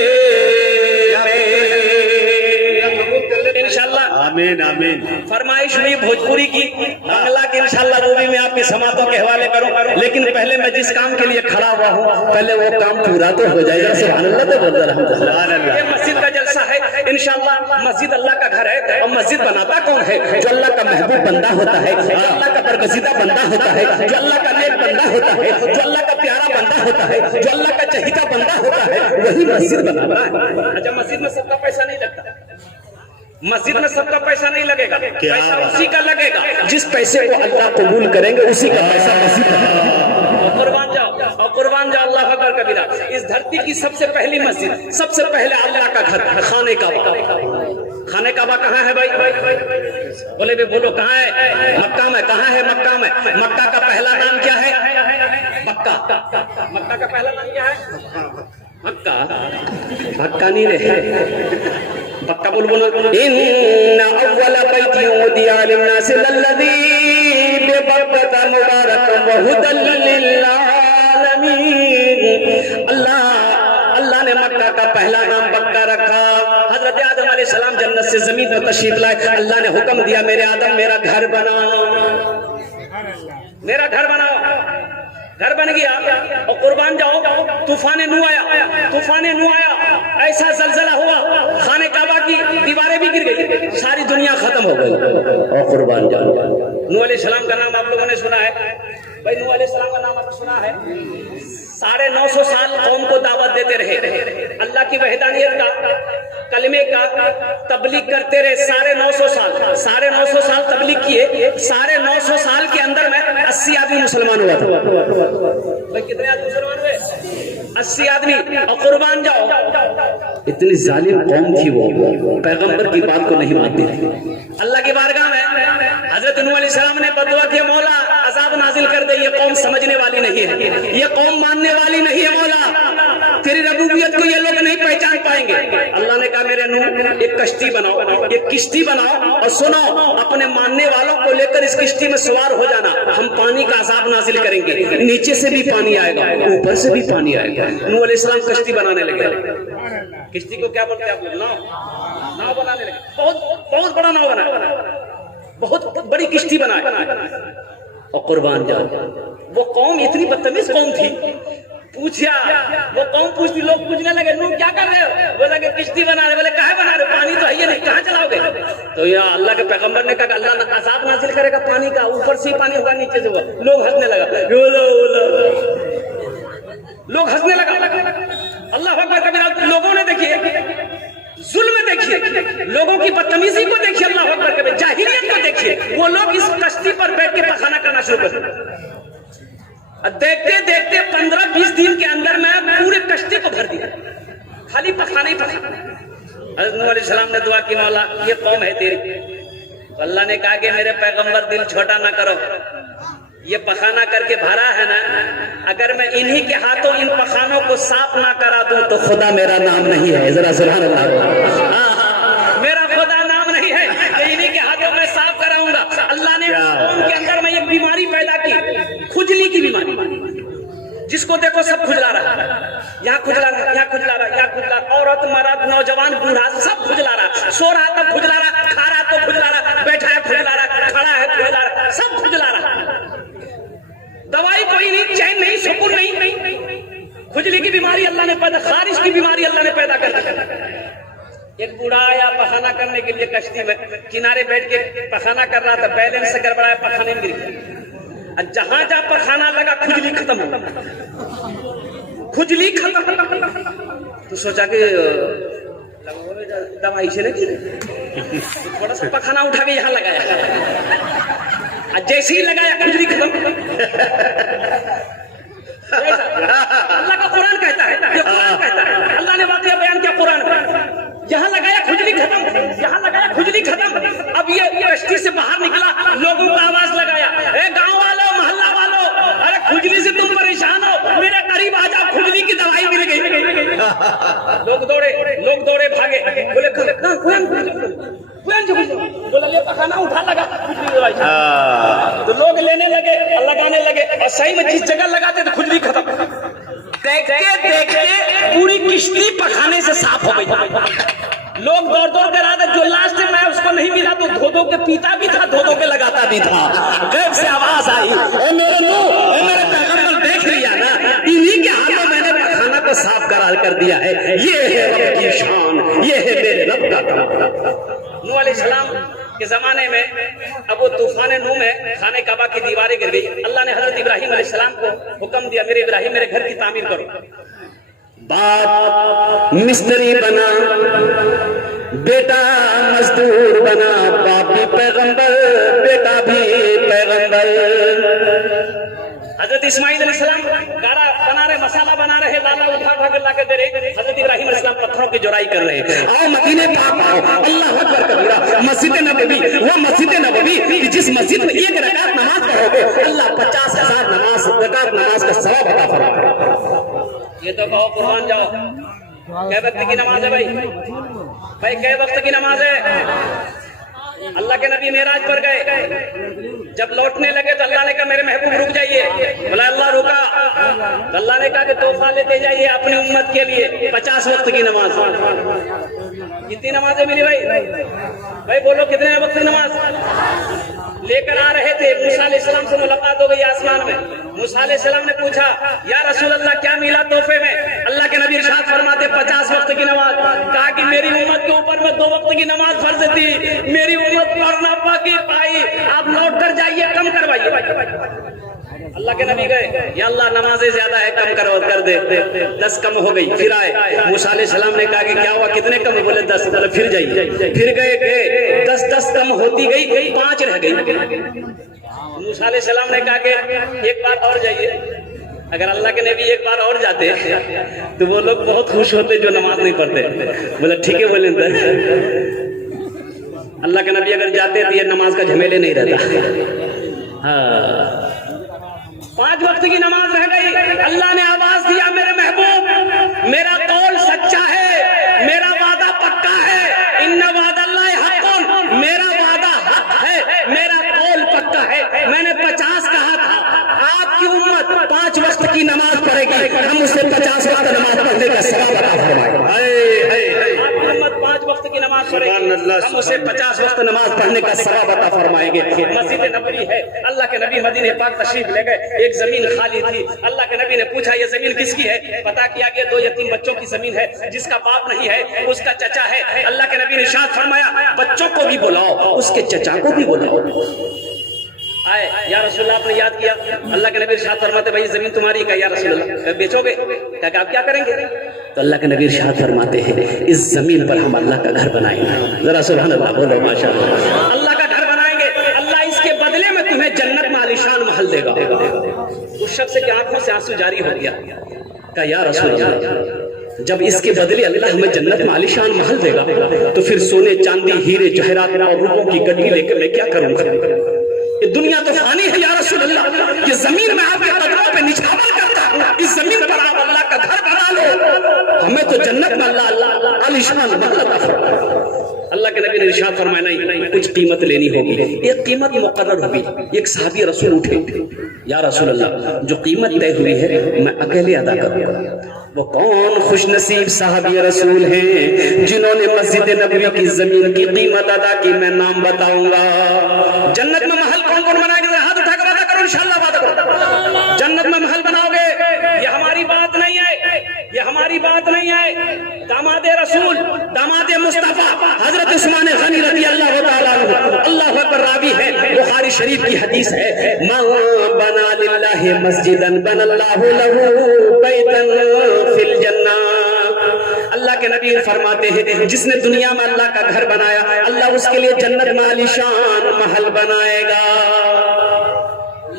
आमीन आमीन। फरमाइश हुई भोजपुरी की, बांग्ला की इंशाल्लाह वो भी मैं आपकी समातों के हवाले करूं, लेकिन पहले मैं जिस काम के लिए खड़ा हुआ हूं पहले वो काम पूरा तो हो जाएगा। सुभान अल्लाह तो बोल रहा हूं। सुभान अल्लाह। ये मस्जिद का जलसा है इंशाल्लाह। मस्जिद अल्लाह का घर है और मस्जिद बनाता कौन है? जो अल्लाह का महबूब बंदा होता है, जो अल्लाह का बरगजीदा बंदा होता है, जो अल्लाह का नेक बंदा होता है, जो अल्लाह का प्यारा बंदा होता है, जो अल्लाह का चहीता बंदा होता है, वही मस्जिद बनाता है। अच्छा, मस्जिद में सबका पैसा नहीं लगता, मस्जिद में सबका पैसा नहीं लगेगा, पैसा उसी का लगेगा जिस पैसे को अल्लाह कबूल करेंगे उसी का पैसा मस्जिद और कुर्बान जाओ और कुर्बान जाओ। अल्लाह अकबर कबीरा। इस धरती की सबसे पहली मस्जिद, सबसे पहले अल्लाह का घर, खाने काबा। खाने काबा कहाँ है भाई? बोले भी बोलो कहाँ है? मक्का में। कहाँ है? मक्का में। मक्का का पहला नाम क्या है? मक्का। मक्का का पहला नाम क्या है? मक्का। मक्का नहीं रहे, पक्का बोल बोलो। इन्ना अव्वल बैति उदिया लिन्नास लल्लज़ी बिबक्कता मुबारकन व हुदल लिल आलमीन। अल्लाह ने मक्का का पहला नाम मक्का रखा। हजरत आदम अलैहिस्सलाम जन्नत से जमीन पर तशरीफ लाए, अल्लाह ने हुक्म दिया मेरे आदम मेरा घर बनाओ, मेरा घर बनाओ। घर बन गया और कुर्बान जाओ। तूफान नू आया, तूफान नू आया, ऐसा जलजला हुआ खाने काबा की दीवारें भी गिर गई, सारी दुनिया खत्म हो गई और कुर्बान जाओ। नूह अलैहिस्सलाम का नाम आप लोगों ने सुना है भाई? नूह अलैहिस्सलाम का नाम आपने सुना है? 950 साल कौम को दावत देते रहे, अल्लाह की वहदानियत का, कलमे का तबलीग करते रहे। 950 साल, 950 साल तबलीग किए। 950 साल के अंदर में 80 आदमी मुसलमान हुआ था। भाई कितने आदमी मुसलमान हुए? 80 आदमी। और कुर्बान जाओ, इतनी जालिम कौम थी वो, पैगंबर की बात को नहीं मानती थी। अल्लाह की बारगाह में हजरत नूह अलैहिस्सलाम ने बदुआ किया, मौला अजाब नाजिल कर दे, ये कौम समझने वाली नहीं है, ये कौम मानने वाली नहीं है मौला, तेरी रबूबियत को ये लोग नहीं पहचान पाएंगे। अल्लाह ने कहा मेरे नूह एक कश्ती बनाओ, एक किश्ती बनाओ और सुनो, अपने मानने वालों को लेकर इस किश्ती में सवार हो जाना, हम पानी का अजाब नाजिल करेंगे, नीचे से भी पानी आएगा, ऊपर से भी पानी आएगा। नूह अलैहिस्सलाम कश्ती बनाने लगे। किश्ती को क्या बोलते हैं आप लोग? नाव बनाने लगे। बहुत बड़ा नाव बना, बहुत बड़ी किश्ती बनाए और कुर्बान जाओ। वो कौम इतनी बदतमीज कौम थी, पूछा वो कौम पूछती, लोग पूछने लगे नूह क्या कर रहे हो? बोला कि किश्ती बना रहे। बोले कहाँ बना रहे हो? पानी तो है नहीं, कहाँ चलाओगे? तो यहाँ अल्लाह के पैगंबर ने कहा अल्लाह अजाब नाजिल करेगा पानी का, ऊपर से ही पानी होगा नीचे से होगा। लोग हंसने लगा, लोग हंसने लगा। अल्लाह अकबर कबीरा। लोगों ने देखिए जुल्म, देखिए लोगों की बदतमीजी को देखिए, अल्लाह अकबर कबीरा, जाहिलियत को देखिए। वो लोग इस कश्ती पर बैठ के पखाना करना शुरू कर दिया। देखते देखते 15-20 दिन के अंदर में पूरे कश्ती को भर दिया, खाली पखाना ही पखाना। हज़रत नूह अलैहिस्सलाम ने दुआ की, मौला ये कौम है तेरी। तो अल्लाह ने कहा कि मेरे पैगंबर दिल छोटा ना करो, ये पखाना करके भरा है ना, अगर मैं इन्हीं के हाथों इन पखानों को साफ ना करा दूं तो खुदा मेरा नाम नहीं है। जरा सुभान अल्लाह। मेरा खुदा नाम नहीं है कि इन्हीं के हाथों में साफ कराऊंगा। अल्लाह ने कौम के अंदर में एक बीमारी पैदा की, खुजली की बीमारी, जिसको देखो सब खुजला रहा, यहाँ खुजला रहा, यहाँ खुजला रहा, यहाँ खुजला, औरत मर्द नौजवान बूढ़ा सब खुजला रहा, सो रहा तो खुजला रहा, खा रहा तो खुजला रहा, बैठा है खुजला रहा, खड़ा है खुजला रहा, सब खुजला रहा। दवाई कोई नहीं, चैन नहीं, सुकून नहीं। खुजली की बीमारी अल्लाह ने पैदा, खारिश की बीमारी अल्लाह ने पैदा कर दी। एक बूढ़ा आया पखाना करने के लिए कश्ती में, किनारे बैठ के पखाना कर रहा था, बैलेंस से गड़बड़ाया, पखाने में गिर गया। जहां जहां पखाना लगा खुजली खत्म हो, खुजली खत्म। तो सोचा कि दवाई से नहीं, थोड़ा सा पखाना उठा के यहाँ लगाया, जैसे ही लगाया खुजली खत्म। अल्लाह का कुरान कहता है, ये कुरान कहता है, अल्लाह ने वाकया बयान किया कुरान में। यहाँ लगाया खुजली खत्म, यहाँ लगाया खुजली खत्म। अब ये कश्ती से बाहर निकला, लोगों को आवाज लगाया, ए गांव वालों, मोहल्ला वालों, अरे खुजली से तुम परेशान हो, मेरे करीब आ जाओ, खुजली की दवाई मिल गई। लोग दौड़े भागे, बोले बोला ले पखाना उठा लगा खुजली दवाई। तो लोग लेने लगे, लगाने लगे, और सही में जिस जगह लगाते तो खुजली खत्म। देखते देखते पूरी किश्ती पखाने से साफ हो गई। लोग दौड़ दौड़ कर आते, जो लास्ट में उसको को नहीं मिला तो धो धो के पीता भी था, धो धो के लगाता भी था। गैब से आवाज आई, ए मेरे नूह, ए मेरे पैगंबर, देख लिया ना, इन्हीं के हाथों मैंने पखाना को साफ करार कर दिया है। ये है रब की शान, ये है मेरे रब का काम। नूह अलैहिस्सलाम के जमाने में अब वो तूफान नूह में खाने काबा की दीवारें गिर गई। अल्लाह ने हजरत इब्राहिम अलैहिस्सलाम को हुक्म दिया, मेरे इब्राहिम मेरे घर की तामीर करो। बाप मिस्त्री बना, बेटा मजदूर बना, बाप भी पैगंबर, बेटा भी पैगंबर। हजरत इस्माइल अलैहिस्सलाम गाड़ा बना रहे, मसाला बना रहे, लाला उठा उठा कर लाके दे रहे। हजरत इब्राहिम अलैहिस्सलाम पत्थरों की जोड़ाई कर रहे हैं। आओ मदीने पाक आओ, अल्लाह अकबर कबीरा। मस्जिद नबवी, वो मस्जिद नबवी कि जिस मस्जिद में एक रकात नमाज पढ़ोगे अल्लाह 50,000 रकात नमाज का सवाब अता फरमाएगा। ये तो कहो कुर्बान जाओ, कै वक्त की नमाज है भाई कै वक्त की नमाज है? अल्लाह के नबी मेराज पर गए, जब लौटने लगे तो अल्लाह ने कहा मेरे महबूब रुक जाइए। बोला अल्लाह रुका, तो अल्लाह ने कहा कि तोहफा लेते जाइए अपनी उम्मत के लिए 50 वक्त की नमाज। कितनी नमाजें मिली भाई बोलो कितने वक्त की नमाज लेकर आ रहे थे? मूसा अलैहिस्सलाम से मुलाकात हो गई आसमान में। मूसा अलैहिस्सलाम ने पूछा या रसूल अल्लाह क्या मिला तोहफे में? अल्लाह के नबी इरशाद फरमाते 50 वक्त की नमाज। कहा कि मेरी उम्मत के ऊपर में 2 वक्त की नमाज फर्ज थी, मेरी उम्मत पढ़ना पाकी पाई, आप लौट कर जाइए, कम करवाइए। अल्लाह के नबी गए, या अल्लाह नमाजें ज्यादा है, कम कर दे। 10 कम हो गई, फिर आए। मूसा अलैहिस्सलाम ने कहा कि क्या हुआ, कितने कम? बोले 10। बोले फिर जाइए, फिर गए 10 कम होती गई, 5 रह गई। मूसा अलैहिस्सलाम ने कहा कि एक बार और जाइए। अगर अल्लाह के नबी एक बार और जाते तो वो लोग बहुत खुश होते जो नमाज नहीं पढ़ते। बोले ठीक है, बोले अल्लाह के नबी अगर जाते तो ये नमाज का झमेले नहीं रहता। हाँ, 5 वक्त की नमाज रह गई। अल्लाह ने आवाज दिया मेरे महबूब मेरा कौल सच्चा है, मेरा वादा पक्का है। इन्ना वादल्लाहि हक़्क़ुन, मेरा वादा हक है, मेरा कौल पक्का है। मैंने 50 कहा था, आपकी उम्मत 5 वक्त की नमाज पढ़ेगी, हम उसे 50 वक्त नमाज पढ़ने का सवाब अता फरमाएंगे। आपकी उम्मत 5 वक्त की नमाज पढ़ेगी, हम उसे 50 वक्त नमाज पढ़ने का सवाब अता फरमाएंगे। मस्जिद नबवी है, अल्लाह के नबी मदीने पाक तशरीफ ले गए। एक जमीन खाली थी, अल्लाह के नबी ने पूछा ये जमीन किसकी है? पता किया गया 2 यतीम बच्चों की जमीन है, जिसका बाप नहीं है उसका चचा है। अल्लाह के नबी ने इरशाद फरमाया बच्चों को भी बुलाओ, उसके चचा को भी बुलाओ। आए या रसूलल्लाह, आपने याद किया। अल्लाह के नबी इरशाद फरमाते भाई जमीन तुम्हारी का? या रसूलल्लाह बेचोगे? क्या आप क्या करेंगे? तो अल्लाह के नबी इरशाद फरमाते हैं इस जमीन पर हम अल्लाह का घर बनाएंगे। जरा सुभान अल्लाह बोलो माशाअल्लाह। अल्लाह का घर बनाएंगे, अल्लाह इसके बदले में तुम्हें जन्नत में आलीशान महल देगा। उस शख्स के आंखों से आंसू जारी हो गया। कहा या रसूलल्लाह, जब इसके बदले अल्लाह हमें जन्नत में आलीशान महल देगा तो फिर सोने चांदी हीरे जवाहरात और रुपयों की गड्डी लेकर मैं क्या करूंगा? ये दुनिया तो फानी है या रसूल अल्लाह, ये जमीन में आपके कदमों पे निछावर करता हूं, इस जमीन पर आप अल्लाह का घर बना लो, हमें तो जन्नत में अल्लाह आलीशान महल अता फरमाए। अल्लाह के नबी ने इरशाद फरमाया नहीं, कुछ कीमत लेनी होगी। एक कीमत मुकर्रर होगी। एक सहाबी रसूल उठे, या रसूल अल्लाह जो कीमत तय हुई है मैं अकेले अदा करूंगा। वो कौन खुशनसीब साहबी रसूल हैं जिन्होंने मस्जिद नबवी की जमीन की कीमत अदा की? मैं नाम बताऊंगा। जन्नत में महल कौन कौन बनाएंगे? हाथ उठाकर वादा करो, इंशाअल्लाह वादा करो। जन्नत में महल बनाओगे, ये हमारी बात नहीं है, ये हमारी बात नहीं है। दामादे रसूल, दामादे मुस्तफा हजरत उस्मान गनी रज़ी अल्लाह तआला अन्हु, अल्लाह अकबर, रावी है, बुखारी शरीफ की हदीस है, मा बना लिल्लाहि मस्जिदन बनल्लाहु लहू बैतन फिल जन्नह। अल्लाह के नबी फरमाते हैं जिसने दुनिया में अल्लाह का घर बनाया, अल्लाह उसके लिए जन्नत में आलीशान महल बनाएगा।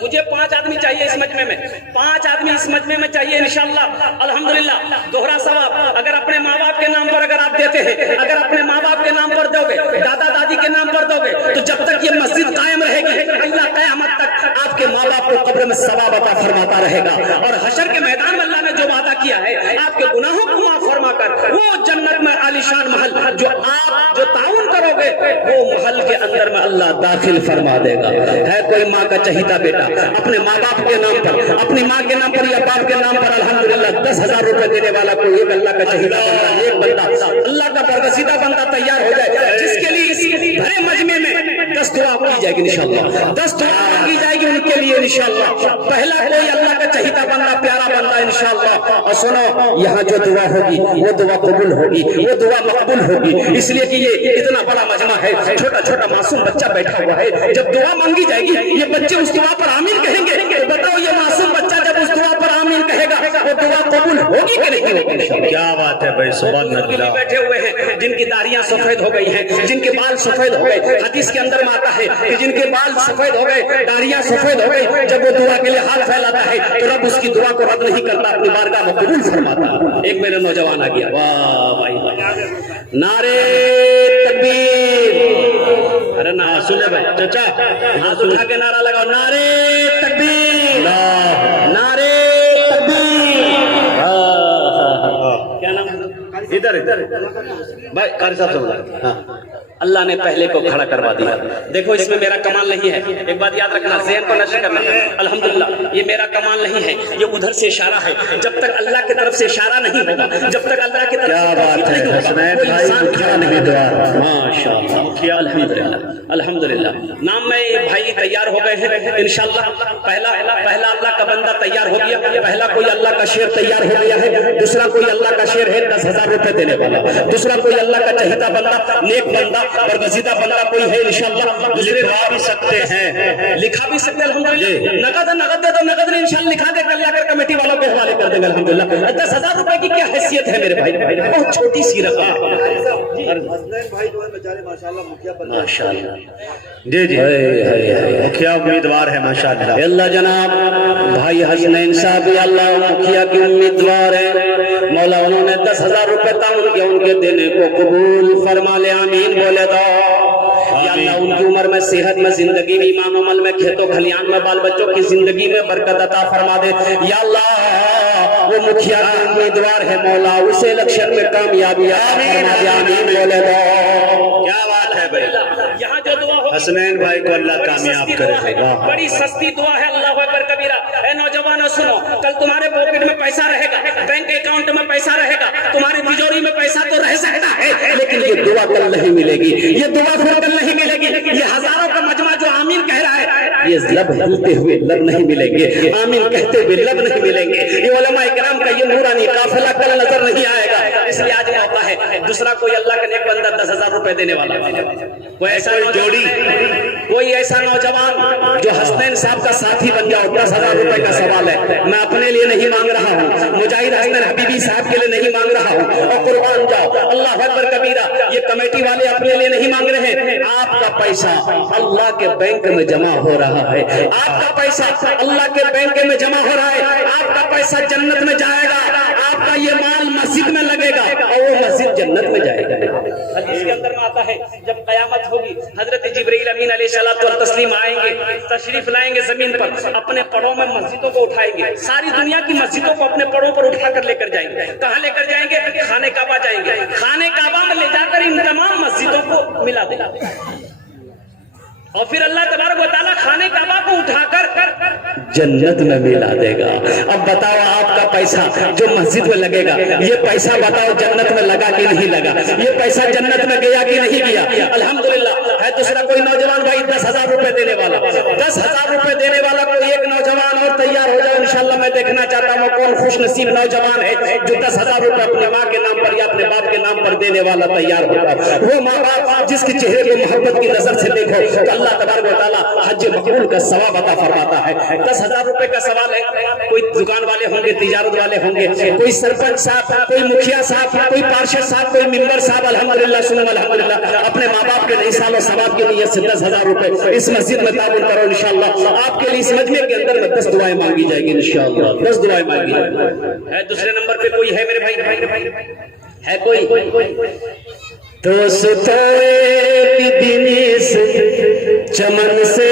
मुझे 5 आदमी चाहिए इस मजमे में, 5 आदमी इस मजमे में चाहिए इंशाअल्लाह। अल्हम्दुलिल्लाह दोहरा सवाब। अगर अपने माँ बाप के नाम पर अगर आप देते हैं, अगर अपने माँ बाप के नाम पर दोगे, दादा दादी के नाम पर दोगे, तो जब तक ये मस्जिद कायम रहेगी अल्लाह क़यामत तक आपके माँ बाप को कब्र में सवाब अता फरमाता रहेगा। और हशर के मैदान में अल्लाह ने जो वादा किया है आपके गुनाहों को माफ फरमाकर वो जन्नत में आलीशान महल जो आप जो ताउन करोगे वो महल के अंदर में अल्लाह दाखिल फरमा देगा। है कोई माँ का चहीता बेटा अपने माँ बाप के नाम पर, अपनी माँ के नाम पर या बाप के नाम पर अल्हम्दुलिल्लाह 10,000 रुपए देने वाला कोई एक अल्लाह का चहीता बंदा, एक बंदा अल्लाह का बरगसीदा बंदा तैयार हो जाए जिसके लिए इसी भरे گی انشاءاللہ، 10 دعا مانگی جائے گی ان کے لیے انشاءاللہ، پہلا کوئی اللہ کا چہیتا بندہ پیارا بندہ انشاءاللہ۔ اور سنو یہاں جو دعا ہوگی وہ دعا قبول ہوگی، وہ دعا مقبول ہوگی، اس لیے کہ یہ اتنا بڑا مجمع ہے، چھوٹا چھوٹا معصوم بچہ بیٹھا ہوا ہے، جب دعا مانگی جائے گی یہ بچے اس دعا پر آمین کہیں گے، بتاؤ یہ معصوم بچہ جب اس دعا پر آمین کہے گا وہ دعا قبول ہوگی کہ نہیں ہوگی؟ کیا بات ہے بھائی، سبحان اللہ۔ بیٹھے ہوئے ہیں جن کی داڑیاں سفید ہو گئی ہیں، جن کے بال سفید ہو گئے، حدیث کے اندر میں آتا ہے کہ جن کے بال سفید ہو گئے، داڑیاں سفید ہو گئی، جب وہ دعا کے لیے ہاتھ پھیلاتا ہے تو رب اس کی دعا کو رد نہیں کرتا، اپنی بارگاہ میں قبول فرماتا ہے۔ ایک میرا نوجوان آ گیا، واہ بھائی نعرے تکبیر، ارے نا سنے بھائی چچا ہاتھ اٹھا کے نعرہ لگاؤ، نعرے تکبیر، نعرے تکبیر۔ کیا نام ہے؟ ادھر بھائی قاری صاحب سے بولا۔ ہاں اللہ نے پہلے کو کھڑا کروا دیا۔ دیکھو اس میں میرا کمال نہیں ہے، ایک بات یاد رکھنا، ذہن کو نشر کرنا، الحمدللہ یہ میرا کمال نہیں ہے، یہ ادھر سے اشارہ ہے، جب تک اللہ کی طرف سے اشارہ نہیں ہوگا، جب تک اللہ کی طرف کیا بات ہے حسنین بھائی، مکھیا نہیں دعا، ماشاءاللہ مکھیا، الحمدللہ الحمدللہ۔ نام میں بھائی تیار ہو گئے ہیں انشاءاللہ، پہلا اللہ کا بندہ تیار ہو گیا، پہلا کوئی اللہ کا شعر تیار ہو گیا ہے، دوسرا کوئی اللہ کا شعر ہے 10,000 روپے دینے والا، دوسرا کوئی اللہ کا چہیتا بندہ، نیک بندہ اور وزیدہ بندہ کوئی ہے انشاءاللہ، دوسرے لکھوا بھی سکتے ہیں، لکھا بھی سکتے ہیں الحمدللہ، نقد دے تو نقد نہیں انشاءاللہ لکھا دے کر کر کمیٹی والوں کے حوالے کر دیں گے الحمدللہ۔ 10,000 روپے کی کیا حیثیت ہے میرے بھائی، بہت چھوٹی سی رقم ہے، ماشاءاللہ جی جی مکھیا امیدوار ہے ماشاءاللہ۔ اللہ جناب بھائی حسنین صاحب اللہ مکھیا کی امیدوار ہے، مولا انہوں نے 10,000 روپے تعاون کیا، ان کے دینے کو قبول فرما لے، آمین بولے دو یا اللہ، ان کی عمر میں صحت میں زندگی میں ایمان و عمل میں کھیتوں کھلیان میں بال بچوں کی زندگی میں برکت عطا فرما دے یا اللہ، وہ مکھیا کی امیدوار ہے مولا اسے الیکشن میں کامیابی عطا فرما دے، آمین بولے دو۔ کیا بات ہے بھائی، یہاں جو دعا ہو حسنین بھائی کو اللہ کامیاب کرے گا۔ بڑی سستی دعا ہے، اللہ اکبر کبیرہ۔ اے نوجوانوں سنو، کل تمہارے پاکٹ میں پیسہ رہے گا، بینک اکاؤنٹ میں پیسہ رہے گا، تمہاری تجوری میں پیسہ تو رہ سکتا ہے، لیکن یہ دعا کل نہیں ملے گی، یہ دعا پھر کل نہیں ملے گی، یہ ہزاروں کا مجمع جو آمین کہہ رہا ہے، یہ لب ہلتے ہوئے لب نہیں ملیں گے، آمین کہتے ہوئے لب نہیں ملیں گے، یہ علماء کرام کا یہ نورانی قافلہ کل نظر نہیں آئے گا، اس لیے آج موقع ہے۔ دوسرا کوئی اللہ کا نیک بندہ 10,000 روپے دینے والا، کوئی ایسا جوڑی، کوئی ایسا نوجوان جو حسنین صاحب کا ساتھی بن جاؤ، 10,000 روپے کا سوال ہے، میں اپنے لیے نہیں مانگ رہا ہوں، مجاہد حسنین حبیبی صاحب کے لیے نہیں مانگ رہا ہوں، اور قربان جاؤ، اللہ اکبر کبیرہ، یہ کمیٹی والے اپنے لیے نہیں مانگ رہے ہیں، آپ کا پیسہ اللہ کے بینک میں جمع ہو رہا ہے، آپ کا پیسہ اللہ کے بینک میں جمع ہو رہا ہے، آپ کا پیسہ جنت میں جائے گا، آپ کا یہ مال مسجد میں لگے گا اور وہ مسجد جنت میں جائے گا۔ حدیث کے اندر میں آتا ہے جب قیامت ہوگی حضرت جبرائیل امین علیہ الصلوۃ والتسلیم آئیں گے، تشریف لائیں گے زمین پر، اپنے پڑوں میں مسجدوں کو اٹھائیں گے، ساری دنیا کی مسجدوں کو اپنے پڑوں پر اٹھا کر لے کر جائیں گے، کہاں لے کر جائیں گے؟ خانہ کعبہ جائیں گے، خانہ کعبہ میں لے جا کر ان تمام مسجدوں کو ملا دیں گے، اور پھر اللہ تبارک و تعالیٰ خانہ کعبہ کو اٹھا کر جنت میں ملا دے گا۔ اب بتاؤ آپ کا پیسہ جو مسجد میں لگے گا، یہ پیسہ بتاؤ جنت میں لگا کہ نہیں لگا، یہ پیسہ جنت میں گیا کہ نہیں گیا؟ الحمدللہ ہے دوسرا کوئی نوجوان بھائی 10,000 روپے دینے والا، 10,000 روپے دینے والا کوئی ایک نوجوان اور تیار ہو جائے انشاءاللہ، میں دیکھنا چاہتا ہوں کون خوش نصیب نوجوان ہے جو 10,000 روپے اپنے ماں کے نام پر یا اپنے باپ کے نام پر دینے والا تیار ہوگا۔ وہ ماں باپ جس کے چہرے کو محبت کی نظر سے دیکھو تو اللہ تبارک و تعالیٰ حج مقبول کا ثواب عطا فرماتا ہے۔ 10,000 روپے کا سوال ہے، کوئی دکان والے ہوں گے، تجارت والے ہوں گے، کوئی سرپنچ صاحب، کوئی مکھیا صاحب، کوئی پارشد صاحب، کوئی ممبر صاحب، الحمدللہ سنو الحمدللہ، اپنے ماں باپ کے نصاب و ثواب کی نیت سے 10,000 روپے اس مسجد میں تعاون کرو انشاءاللہ، آپ کے لیے اس مجمع کے اندر میں 10 دعائیں مانگی جائے گی انشاءاللہ، 10 دعائیں مانگی جائے گی۔ ہے دوسرے نمبر پہ کوئی ہے میرے بھائی، ہے کوئی؟ دوستو ایک دن اس چمن سے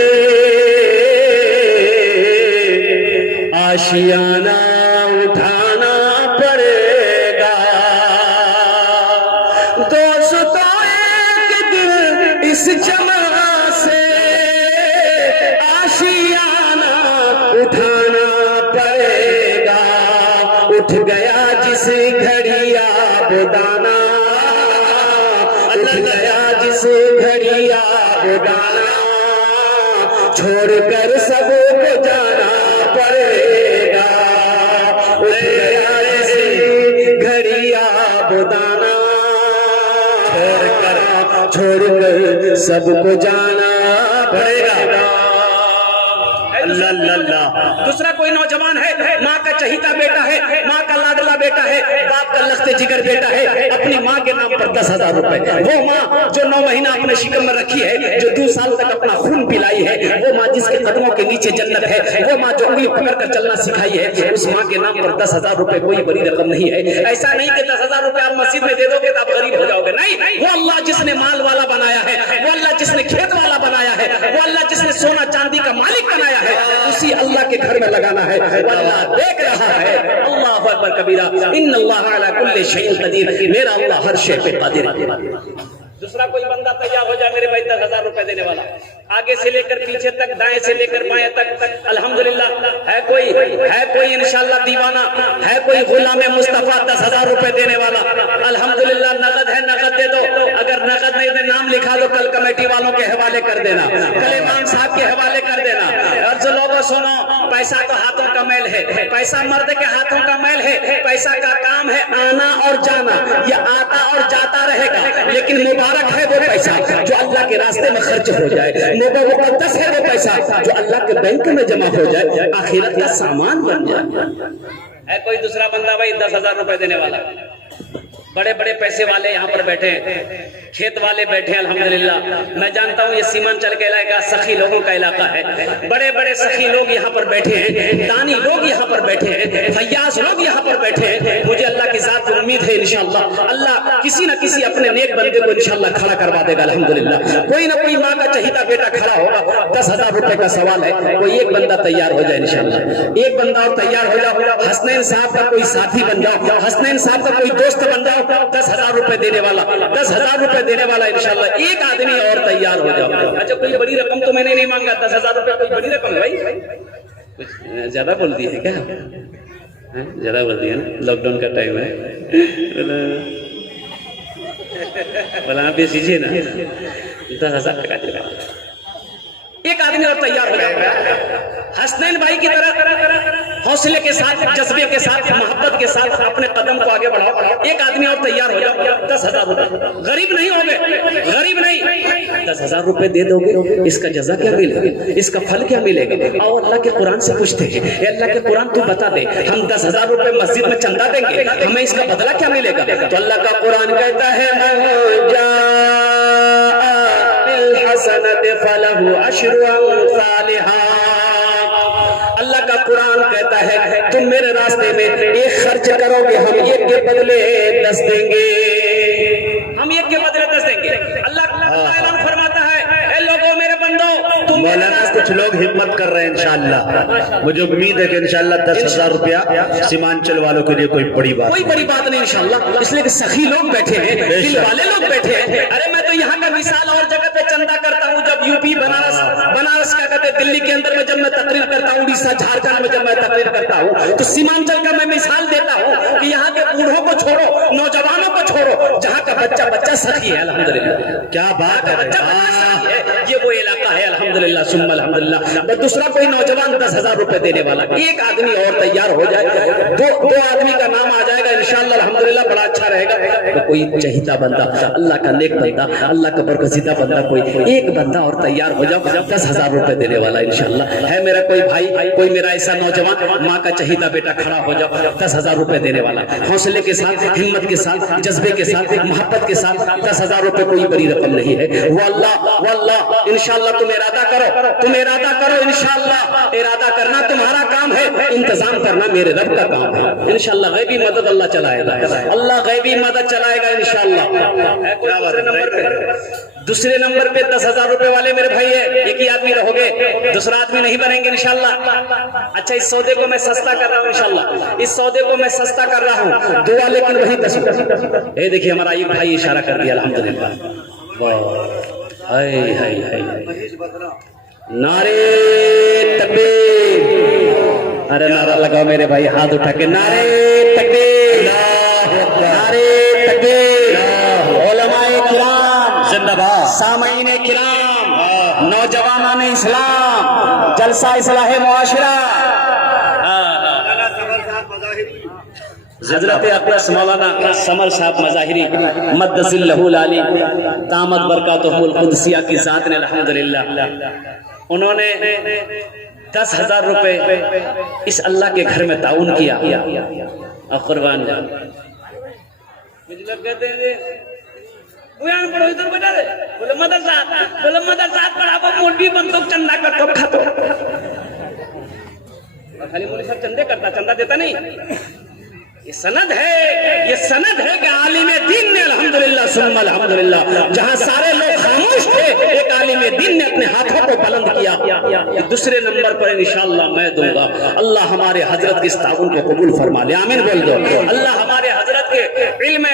آشیانہ اٹھانا پڑے گا، دوستو ایک دن اس چمن سے آشیانہ اٹھانا پڑے گا، اٹھ گیا جس گھڑی آبدانہ، اٹھ گیا جس گھڑی آبدانہ، چھوڑ کر سب کو جانا پڑے گا، اٹھ گیا ایسی گھڑی آبادانہ، چھوڑ کر سب کو جانا پڑے گا۔ اللہ اللہ اللہ۔ دوسرا کوئی نوجوان ہے، ماں کا چہیتا بیٹا ہے، ماں کا لاڈلا بیٹا ہے، باپ کا لخت جگر بیٹا ہے، اپنی ماں کے نام پر 10,000 روپے، وہ ماں جو 9 مہینہ اپنے شکم میں رکھی ہے، جو 2 سال تک اپنا خون پلائی ہے، وہ ماں جس کے قدموں کے نیچے جنت ہے، وہ ماں جو انگلی پکڑ کر چلنا سکھائی ہے، اس ماں کے نام پر 10,000 روپے کوئی بڑی رقم نہیں ہے۔ ایسا نہیں کہ 10,000 روپے آپ مسجد میں دے دو گے تو آپ غریب ہو جاؤ گے، نہیں، وہ اللہ جس نے مال والا بنایا ہے، وہ اللہ جس نے کھیت والا بنایا ہے، وہ اللہ جس نے سونا چاندی کا مالک بنایا ہے، اسی اللہ کے گھر میں لگانا ہے، وہ اللہ دیکھ رہا ہے۔ اللہ اکبر کبیرہ، ان اللہ علی کل شیء قدیر، میرا اللہ ہر شے پہ قادر ہے۔ دوسرا کوئی بندہ تیار ہو جائے میرے بھائی 10,000 روپے دینے والا، آگے سے لے کر پیچھے تک، دائیں سے لے کر بائیں تک، الحمدللہ ہے کوئی انشاءاللہ دیوانہ، ہے کوئی غلام مصطفیٰ 10,000 روپے دینے والا، الحمدللہ نقد ہے، نقد دے دو، اگر نقد نہیں دے نام لکھا دو، کل کمیٹی والوں کے حوالے کر دینا، کل امام صاحب کے حوالے کر دینا۔ اور جو لوگوں سنو، پیسہ تو ہاتھوں کا میل ہے، پیسہ مرد کے ہاتھوں کا میل ہے، پیسہ کا کام ہے آنا اور جانا، یہ آتا اور جاتا رہے گا، لیکن مبارک ہے وہ پیسہ جو اللہ کے راستے میں خرچ ہو جائے، مقدس ہے وہ پیسہ جو اللہ کے بینک میں جمع ہو جائے، آخرت کا سامان بن جائے۔ ہے کوئی دوسرا بندہ بھائی 10,000 روپے دینے والا؟ بڑے بڑے پیسے والے یہاں پر بیٹھے ہیں، کھیت والے بیٹھے ہیں، الحمدللہ میں جانتا ہوں یہ سیمانچل کے علاقہ سخی لوگوں کا علاقہ ہے، بڑے بڑے سخی لوگ یہاں پر بیٹھے ہیں، دانی لوگ یہاں پر بیٹھے ہیں، فیاض لوگ یہاں پر بیٹھے ہیں۔ مجھے اللہ کی ذات پر امید ہے انشاءاللہ اللہ کسی نہ کسی اپنے نیک بندے کو انشاءاللہ کھڑا کروا دے گا، الحمدللہ کوئی نہ کوئی ماں کا چہیتا بیٹا کھڑا ہوگا۔ 10,000 روپے کا سوال ہے، کوئی ایک بندہ تیار ہو جائے انشاءاللہ، ایک بندہ اور تیار ہو جاؤ، حسنین صاحب کا کوئی ساتھی بن جاؤ، حسنین صاحب کا کوئی دوست بن جاؤ، 10,000 روپے دینے والا، 10,000 روپے دینے والا انشاءاللہ ایک آدمی اور تیار ہو جاؤ۔ اچھا کوئی بڑی رقم تو میں نے نہیں مانگا، 10,000 روپے کوئی بڑی رقم ہے بھائی؟ کچھ زیادہ بول دی ہے کیا؟ زیادہ بول دی ہے نا، لاک ڈاؤن کا ٹائم ہے، بولا آپ یہ سیجیے نا 10,000 ٹکا دے گا، ایک آدمی اور تیار ہو جائے گا۔ حسنین بھائی کی طرح حوصلے کے ساتھ، جذبے کے ساتھ، محبت کے ساتھ اپنے قدم کو آگے بڑھاؤ، ایک آدمی اور تیار ہو جاؤ۔ 10,000 روپے، غریب نہیں ہوگے، غریب نہیں، 10,000 روپے دے دو گے، اس کا جزا کیا ملے گا، اس کا پھل کیا ملے گا؟ آؤ اللہ کے قرآن سے پوچھتے ہیں، اے اللہ کے قرآن تو بتا دے، ہم 10,000 روپے مسجد میں چندہ دیں گے، ہمیں اس کا بدلہ کیا ملے گا؟ تو اللہ کا قرآن کہتا ہے حسنت فلہ عشر امثالھا، اللہ کا قرآن کہتا ہے تم میرے راستے میں ایک خرچ کرو گے، ہم ایک کے بدلے 10 دیں گے، ہم ایک کے بدلے 10 دیں گے۔ اللہ اعلان فرماتا ہے اے لوگوں میرے بندوں، تم مولانا کچھ لوگ ہمت کر رہے ہیں انشاءاللہ، مجھے امید ہے کہ انشاءاللہ 10,000 روپیہ سیمانچل والوں کے لیے کوئی بڑی بات کوئی بڑی بات نہیں انشاءاللہ، اس لیے کہ سخی لوگ بیٹھے ہیں، دل والے لوگ بیٹھے ہیں۔ ارے میں تو یہاں کا مثال اور جگہ پہ چندہ کرتا ہوں، جب یو پی بنارس کا کہتے ہیں، دلی کے اندر میں جب میں تقریر کرتا ہوں، اڑیسہ جھارکھنڈ میں جب میں تقریر کرتا ہوں، تو سیمانچل کا میں مثال دیتا ہوں کہ یہاں کے بوڑھوں کو چھوڑو، نوجوانوں کو چھوڑو، جہاں کا بچہ سخی ہے، الحمدللہ کیا بات ہے، یہ وہ علاقہ ہے، الحمدللہ ثم الحمدللہ۔ دوسرا کوئی نوجوان 10,000 روپے دینے والا، ایک آدمی اور تیار ہو جائے، دو آدمی کا نام آ جائے گا انشاءاللہ، الحمدللہ بڑا اچھا رہے گا۔ تو کوئی چہیتا بندہ، اللہ کا نیک بندہ، اللہ کا برگزیدہ بندہ، کوئی ایک بندہ اور تیار ہو جاؤ، 10,000 روپے دینے والا انشاءاللہ ہے میرا کوئی بھائی، کوئی میرا ایسا نوجوان، ماں کا چہیتا بیٹا کھڑا ہو جاؤ، 10,000 روپے دینے والا، حوصلے کے ساتھ، ہمت کے ساتھ، جذبے کے ساتھ، محبت کے ساتھ، 10,000 روپے کوئی بڑی رقم نہیں ہے۔ واللہ انشاءاللہ تم ارادہ کرو، انشاءاللہ ارادہ کرنا تمہارا کام ہے، انتظام کرنا میرے رب کا کام ہے، انشاءاللہ غیبی مدد اللہ چلائے گا، اللہ غیبی مدد چلائے گا انشاءاللہ۔ دوسرے نمبر پہ 10,000 روپے والے میرے بھائی ہے، ایک ہی آدمی رہو گے، دوسرا آدمی نہیں بنیں گے انشاءاللہ۔ اچھا اس سودے کو میں سستا کر رہا ہوں انشاءاللہ، اس سودے کو میں سستا کر رہا ہوں، دعا لیکن وہی 10۔ اے دیکھیے ہمارا ایک بھائی اشارہ کر دیا، الحمدللہ، ہائے ہائے ہائے، نعرے تکبیر، ارے نعرہ لگاؤ میرے بھائی، ہاتھ اٹھا کے نعرے تکبیر، نعرے تکبیر، علماء کرام زندہ باد، سامعین کرام، नौजवानान इस्लाम जलसा इस्लाह मुआशरा हजरत अकलस मौलाना समर साहब मज़ाहिरी मद्दज़िल्लहुल आली दामत बरकातुहुल कुदसिया की ज़ात ने अल्हम्दुलिल्लाह उन्होंने 10,000 रुपए इस अल्लाह के घर में ताउन किया और कुर्बान कहते हैं बुयान पढ़ो इधर बैठा दे बोले मदरसा पढ़ा मौलवी बनतो चंदा का कब खातो खाली मौलवी साहब चंदे करता चंदा देता नहीं ये सनद है कि आलिम दीन ने अल्हम्दुलिल्लाह सुम्मा अल्हम्दुलिल्लाह जहां सारे लोग खामोश थे एक आलिम दीन ने अपने हाथों को बुलंद किया दूसरे नंबर पर इंशाअल्लाह मैं दूंगा अल्लाह हमारे हजरत की इस ताउन को कबूल फरमा ले आमीन बोल दो अल्लाह हमारे हजरत के इल्म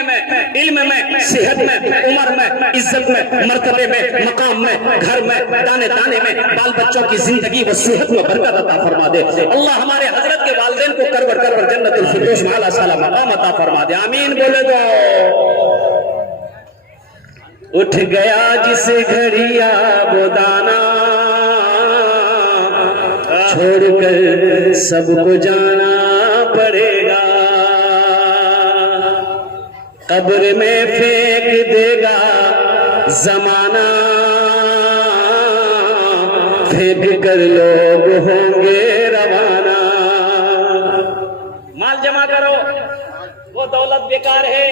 में सेहत में उम्र में इज्जत में मर्तबे में मकाम में घर में दाने दाने में बाल बच्चों की जिंदगी व सेहत में बरकत अता फरमा दे अल्लाह हमारे हजरत के वालिदैन को करवर जन्नतुल फिरदौस में आला मकाम अता फरमा दे आमीन बोले दो उठ गया जिस घड़िया वो दाना छोड़कर सबको जाना पड़ेगा कब्र में फेंक देगा जमाना फेंक कर लोग होंगे रवाना माल जमा करो वो दौलत बेकार है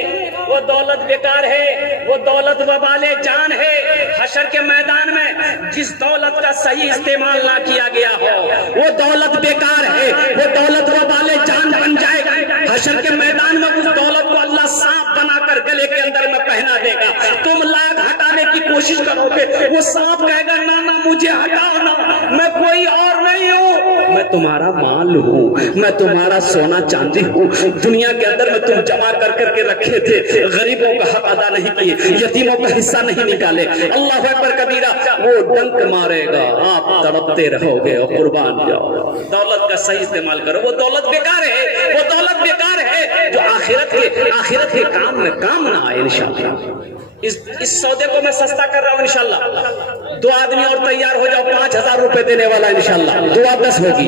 वो दौलत वबाले जान है हशर के मैदान में जिस दौलत का सही इस्तेमाल ना किया गया हो वो दौलत बेकार है वो दौलत वबाले जान बन जाएगा हशर के मैदान में उस दौलत को अल्लाह सांप बनाकर गले के अंदर में पहना देगा तुम लाख हटाने की कोशिश करोगे वो सांप कहेगा ना मुझे हटाओ ना मैं कोई और नहीं हूँ मैं तुम्हारा माल हूँ मैं तुम्हारा सोना चांदी हूँ दुनिया के अंदर में तुम जमा कर करके रखे थे गरीबों का हक अदा नहीं किए यतीमों का हिस्सा नहीं निकाले अल्लाह अकबर कबीरा वो डंक मारेगा आप तड़पते रहोगे और कुर्बान जाओ दौलत का सही इस्तेमाल करो वो दौलत बेकार है जो आखिरत के काम ना आए इंशाअल्लाह इस सौदे को मैं सस्ता कर रहा हूँ इंशाअल्लाह 2 आदमी और तैयार हो जाओ 5,000 रुपए देने वाला इंशाअल्लाह दुआ 10 होगी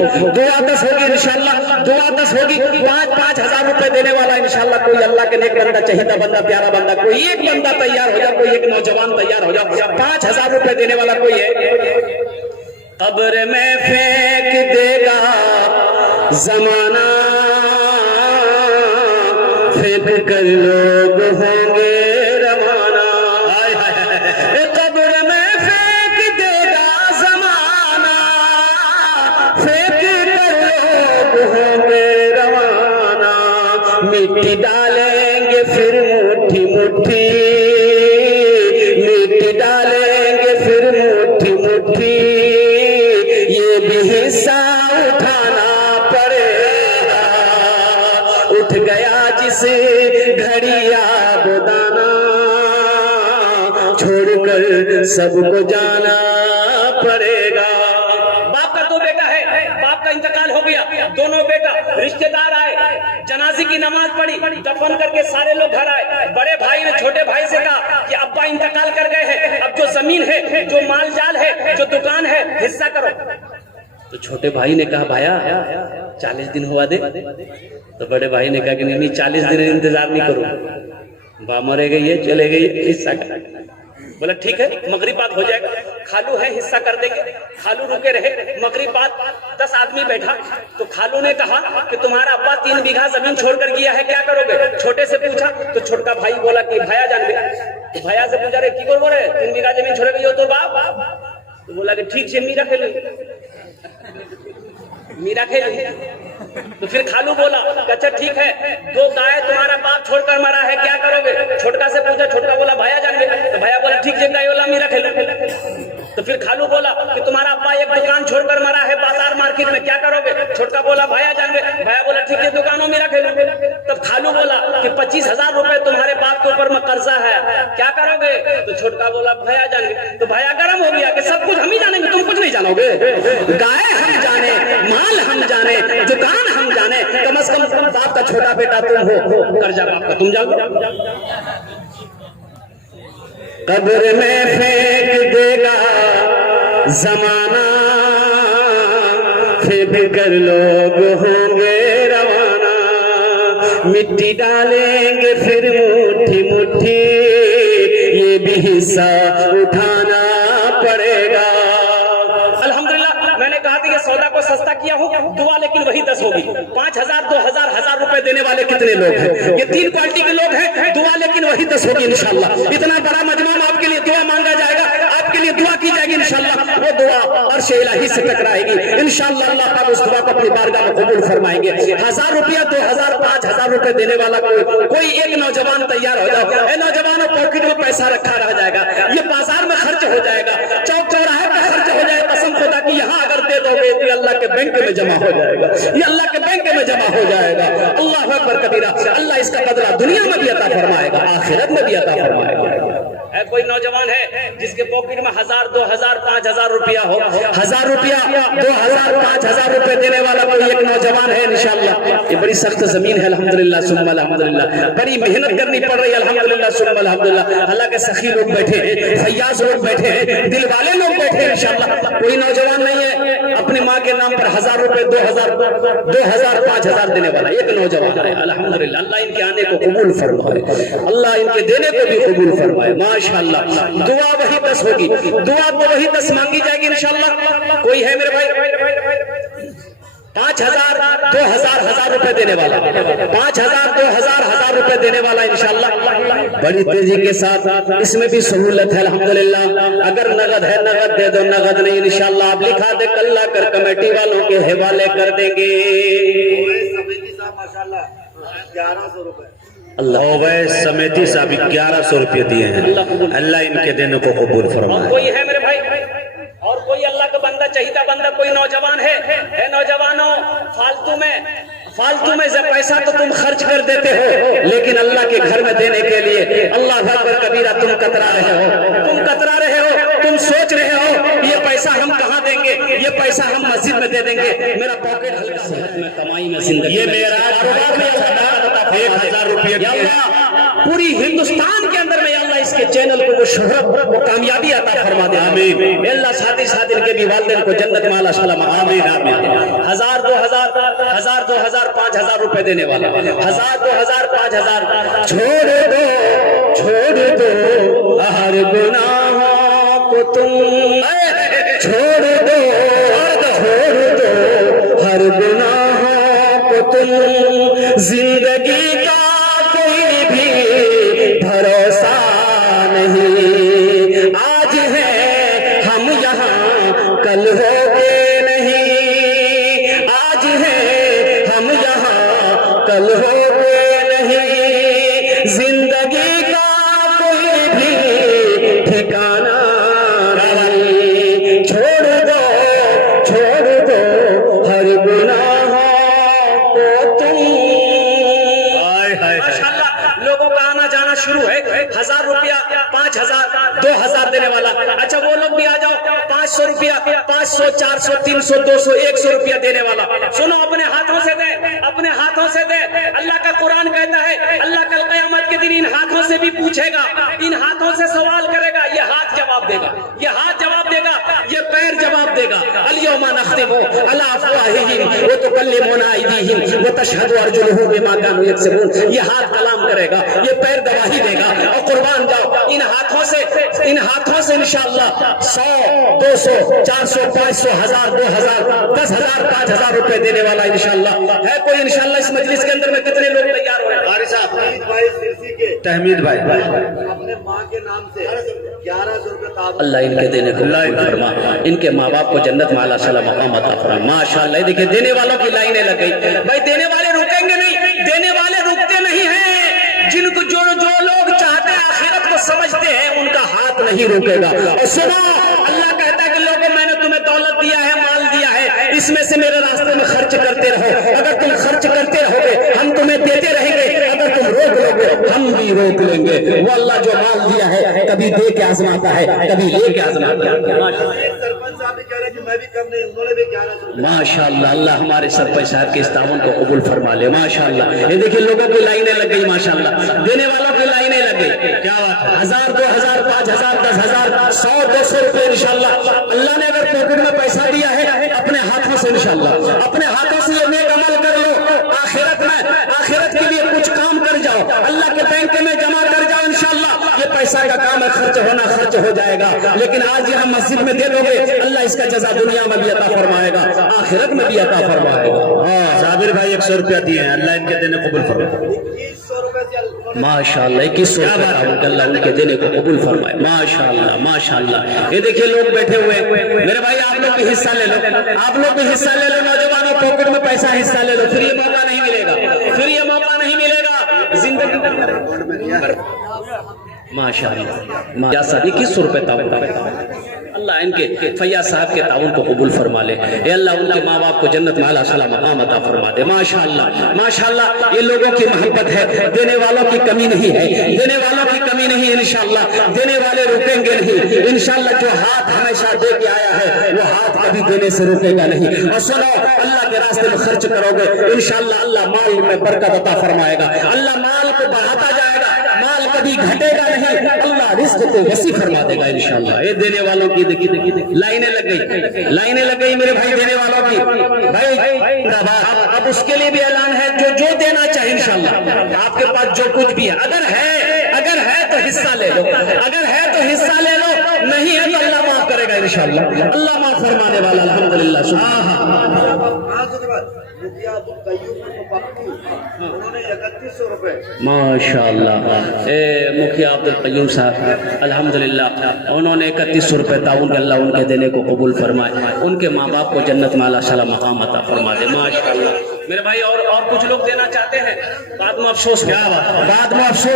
इंशाअल्लाह दुआ 10 होगी 5,000 रुपए देने वाला इंशाअल्लाह कोई अल्लाह के नेक बंदा चाहिए बंदा प्यारा बंदा कोई एक बंदा तैयार हो जाओ कोई एक नौजवान तैयार हो जाओ 5,000 रुपए देने वाला कोई है कब्र में फेंक देगा जमाना फेंक कर लोग होंगे रवाना कब्र में फेंक देगा जमाना फेंक कर लोग होंगे रवाना मिट्टी डालेंगे फिर मुट्ठी मुट्ठी मिट्टी डालेंगे फिर मुट्ठी मुट्ठी ये भी हिस्सा उठाना पड़ेगा उठ गया जिस घड़िया बुदाना छोड़कर सबको जाना पड़ेगा बाप का 2 बेटा है बाप का इंतकाल हो गया दोनों बेटा रिश्तेदार आए जनाजे की नमाज पढ़ी दफन करके सारे लोग घर आए बड़े भाई ने छोटे भाई से कहा कि अब्बा इंतकाल कर गए हैं अब जो जमीन है जो माल जाल है जो दुकान है हिस्सा करो तो छोटे भाई ने कहा भाया 40 दिन हुआ दे तो बड़े भाई ने कहा कि नहीं 40 दिन इंतजार नहीं करो बा मरे गई है चले गई हिस्सा कर बोला ठीक है मगरिब बात हो जाएगा खालू है हिस्सा कर देंगे खालू रुके रहे मगरिब बात 10 आदमी बैठा तो खालू ने कहा कि तुम्हारा अब्बा 3 बीघा जमीन छोड़कर गया है क्या करोगे छोटे से पूछा तो छोटा भाई बोला कि भैया जान गए तो भैया से पूछा रे की बोल रहे 3 बीघा जमीन छोड़ गई हो तो बाप तो बोला कि ठीक से मीरा खेल तो फिर खालू बोला अच्छा ठीक है 2 गाय तुम्हारा बाप छोड़कर मरा है क्या करोगे छोटका से पूछा छोटका बोला भैया जान गए तो भैया बोला ठीक है गाय वाला मीरा खेल तो फिर खालू बोला कि तुम्हारा अब्बा एक दुकान छोड़कर मरा है बाजार मार्केट में क्या करोगे छोटका बोला भैया जान गए भैया बोला ठीक है दुकानों मेरा खेलो तब खालू बोला कि 25,000 रुपए तुम्हारे बाप के ऊपर में कर्जा है क्या करोगे तो छोटका बोला भैया जान गए तो भैया गर्म हो गया कि सब कुछ हम ही जानेंगे तुम कुछ नहीं जानोगे गाय हम जाने माल हम जाने दुकान हम जाने कम से कम बाप का छोटा बेटा तुम हो कर्जा बाप का तुम जानो कब्र में फेंक देगा زمانہ پھر کر لوگ ہوں گے روانہ مٹی ڈالیں گے پھر مٹھی مٹھی یہ بھی حصہ اٹھانا پڑے گا الحمدللہ میں نے کہا تھا یہ سودا کو سستا کیا ہو دعا لیکن وہی 10 ہوگی 5,000 2,000 1000 روپے دینے والے کتنے لوگ ہیں یہ 3 کوالٹی کے لوگ ہیں دعا لیکن وہی 10 ہوگی انشاءاللہ اتنا بڑا مجمع آپ کے لیے دعا مانگا جائے گا آپ کے لیے دعا کی جائے گی انشاءاللہ وہ دعا عرش الہی سے ٹکرائے گی انشاءاللہ اللہ پاک اس دعا کو اپنی بارگاہ میں قبول فرمائیں گے 1000 روپیہ 2000 5000 روپے دینے والا کوئی ایک نوجوان تیار ہو جاؤ اے نوجوانوں پاکٹ میں پیسہ رکھا رہ جائے گا یہ بازار میں خرچ ہو جائے گا چوک چوراہے پہ خرچ ہو جائے قسم خدا کی یہاں اگر دے دو گے تو یہ اللہ کے بینک میں جمع ہو جائے گا یہ اللہ کے بینک میں جمع ہو جائے گا اللہ اکبر کبیرہ اللہ اس کا بدلہ دنیا میں بھی عطا فرمائے گا آخرت میں بھی عطا فرمائے گا کوئی نوجوان ہے جس کے پاکٹ میں 1000 2000 5000 روپیہ ہو 1000 روپیہ 2000 5000 روپے دینے والا کوئی ایک نوجوان ہے انشاءاللہ یہ بڑی سخت زمین ہے الحمدللہ ثم الحمدللہ بڑی محنت کرنی پڑ رہی ہے الحمدللہ ثم الحمدللہ اللہ کے سخی لوگ بیٹھے ہیں فیاض لوگ بیٹھے ہیں دل والے لوگ بیٹھے ہیں انشاءاللہ کوئی نوجوان نہیں ہے اپنی ماں کے نام پر 1000 روپے 2000 5000 دینے والا ایک نوجوان ہے الحمدللہ اللہ ان کے آنے کو قبول فرمائے اللہ ان کے دینے کو بھی قبول فرمائے ماشاءاللہ دعا وہی 10 ہوگی دعا کو وہی 10 مانگی جائے گی انشاءاللہ کوئی ہے میرے بھائی 5000 2000 1000 روپے دینے والا 5000 2000 1000 روپے دینے والا انشاءاللہ بڑی تیزی کے ساتھ اس میں بھی سہولت ہے الحمدللہ اگر نغد ہے نغد دے دو نغد نہیں انشاءاللہ آپ لکھا دے کل لا کر کمیٹی والوں کے حوالے کر دیں گے اویس سمیتی صاحب 1100 روپے دیے ہیں اللہ ان کے دینے کو قبول فرمائے کوئی ہے میرے بھائی اور کوئی اللہ کا بندہ چاہیتا بندہ کوئی نوجوان ہے اے نوجوانوں فالتو میں سے پیسہ تو تم خرچ کر دیتے ہو لیکن اللہ کے گھر میں دینے کے لیے اللہ اکبر کبیرہ تم کترا رہے ہو تم سوچ رہے ہو یہ پیسہ ہم کہاں دیں گے یہ پیسہ ہم مسجد میں دے دیں گے میرا پاکٹ ہلکا صحت میں کمائی میں زندگی یہ میرا کاروبار میں 1000 روپے پوری ہندوستان کے اندر میں اللہ اس کے چینل کو وہ شہرت وہ کامیابی عطا فرما دے آمین اللہ ساتھ ان کے بھی والدین کو جنت میں اعلیٰ سلام آمین آمین 1000 2000 5000 روپے دینے والا 1000 2000 5000 چھوڑ دو ہر گناہوں کو تم چھوڑ دو ہر گناہوں کو تم زندگی کا کوئی بھی بھروسہ نہیں آج ہے ہم یہاں کل ہوگے نہیں آج ہے ہم یہاں کل ہوگے نہیں زندگی کا کوئی بھی ٹھکانہ نہیں چھوڑ دو ہر گناہ کو تم لوگوں کا آنا جانا شروع ہے 1000 روپیہ 5000 2000 دینے والا اچھا وہ لوگ بھی آ جاؤ 500 روپیہ 500 400 300 200 100 روپیہ دینے والا سنو اپنے ہاتھوں سے دے اللہ کا قرآن کہتا ہے اللہ کل قیامت کے دن ان ہاتھوں سے بھی پوچھے گا ان ہاتھوں سے سوال کرے گا یہ ہاتھ جواب دے گا یہ پیر جواب دے گا الیوم نختم علی افواہہم وتکلمنا ایدیہم وتشہد ارجلہم بما کانوا یکسبون یہ ہاتھ کلام کرے گا یہ پیر گواہی دے گا اور قربان جاؤ ان ہاتھوں سے انشاءاللہ 100 200 400 500 1000 2000 10000 5000 روپے دینے والا انشاءاللہ ہے کوئی انشاءاللہ اس مجلس کے اندر میں کتنے لوگ تیار ہوئے قاری صاحب تحمید بھائی اپنے ماں کے نام سے 1100 روپے اللہ ان کے دینے کو قبول فرما ان کے ماں باپ کو جنت میں اعلیٰ صلی مقام عطا فرما ماشاءاللہ دیکھیں دینے والوں کی لائنیں لگ گئی بھائی دینے والے رکیں گے نہیں دینے والے رکتے نہیں ہیں جن کو جو لوگ چاہتے ہیں آخرت کو سمجھتے ہیں ان کا ہاتھ نہیں روکے گا اور سنو اللہ کہتا ہے کہ لوگوں میں نے تمہیں دولت دیا ہے مال دیا ہے اس میں سے میرے راستے میں خرچ کرتے رہو اگر تم خرچ کرتے رہو گے ہم تمہیں دیتے رہیں گے اگر تم روک لو گے ہم بھی روک لیں گے وہ اللہ جو مال دیا ہے کبھی دے کے آزماتا ہے کبھی لے کے آزماتا ہے ماشاءاللہ اللہ ہمارے سرپنچ صاحب کے اس تعاون کو قبول فرما لے ماشاءاللہ یہ دیکھیں لوگوں کی لائنیں لگ گئی ماشاءاللہ دینے والوں کی لائنیں لگ گئی کیا 1000 2000 5000 10000 100 200 रुपए इंशाल्लाह अल्लाह ने अगर पॉकेट में पैसा दिया है अपने हाथों से इंशाल्लाह अपने हाथों से ये नेक अमल कर लो, आखिरत के लिए कुछ काम कर जाओ, अल्लाह के बैंक में जमा कर जाओ इंशाल्लाह। ये पैसा का काम है, खर्च हो जाएगा, लेकिन आज यहाँ मस्जिद में दे दोगे अल्लाह इसका जज़ा दुनिया में भी अता फरमाएगा, आखिरत में भी अता फरमाएगा। साबिर भाई 100 रुपया दिए हैं, अल्लाह इनके देने कबूल फरमाए। 2100 रुपए से माशाअल्लाह 2100 रुपया अल्लाह उनके देने को कबूल फरमाए। माशाअल्लाह माशाअल्लाह। ये देखिए लोग बैठे हुए हैं, मेरे भाई आप लोग भी हिस्सा ले लो, आप लोग भी हिस्सा ले लो, नौजवानों पॉकेट में पैसा हिस्सा ले लो, फिर ये मौका नहीं मिलेगा, फिर ये मौका नहीं मिलेगा जिंदगी में। माशाअल्लाह 2100 रुपए ताउन, अल्लाह इनके फैयाज साहब के ताउन को कबूल फरमा ले, ये अल्लाह उनके माँ बाप को जन्नत में आला सलाम मकाम अता फरमा दे। माशाअल्लाह माशाअल्लाह। ये लोगों की मोहब्बत है, देने वालों की कमी नहीं है, देने वालों की कमी नहीं है इंशाअल्लाह, देने वाले रुकेंगे नहीं इंशाअल्लाह। जो हाथ हमेशा दे के आया है वो हाथ कभी देने से रुकेगा नहीं। और सुनो, अल्लाह के रास्ते में खर्च करोगे इंशाअल्लाह अल्लाह माल में बरकत अता फरमाएगा, अल्लाह माल को बढ़ाता जाएगा, माल कभी घटेगा नहीं, अल्लाह रिस्क को वसी फरमा देगा इंशाअल्लाह। ये देने वालों की देखिए लाइनें लग गई मेरे भाई, देने वालों की भाई। अब उसके लिए भी ऐलान है, जो देना चाहे इंशाअल्लाह, आपके पास जो कुछ भी है, अगर है तो हिस्सा ले लो, अगर है तो हिस्सा ले लो, नहीं है तो अल्लाह माफ करेगा इंशाअल्लाह, अल्लाह माफ फरमाने वाला अल्हम्दुलिल्लाह। उन्होंने 3100 रुपए माशाअल्लाह। मुखिया अब्दुल कय्यूम साहब अल्हम्दुलिल्लाह उन्होंने 3100 रुपए ताउन के अल्लाह उनके देने को कबूल फरमाए, उनके माँ बाप को जन्नत में आला सलाम मकाम अता फरमा दे। माशाअल्लाह मेरे भाई। और कुछ लोग देना चाहते हैं, बाद में अफसोस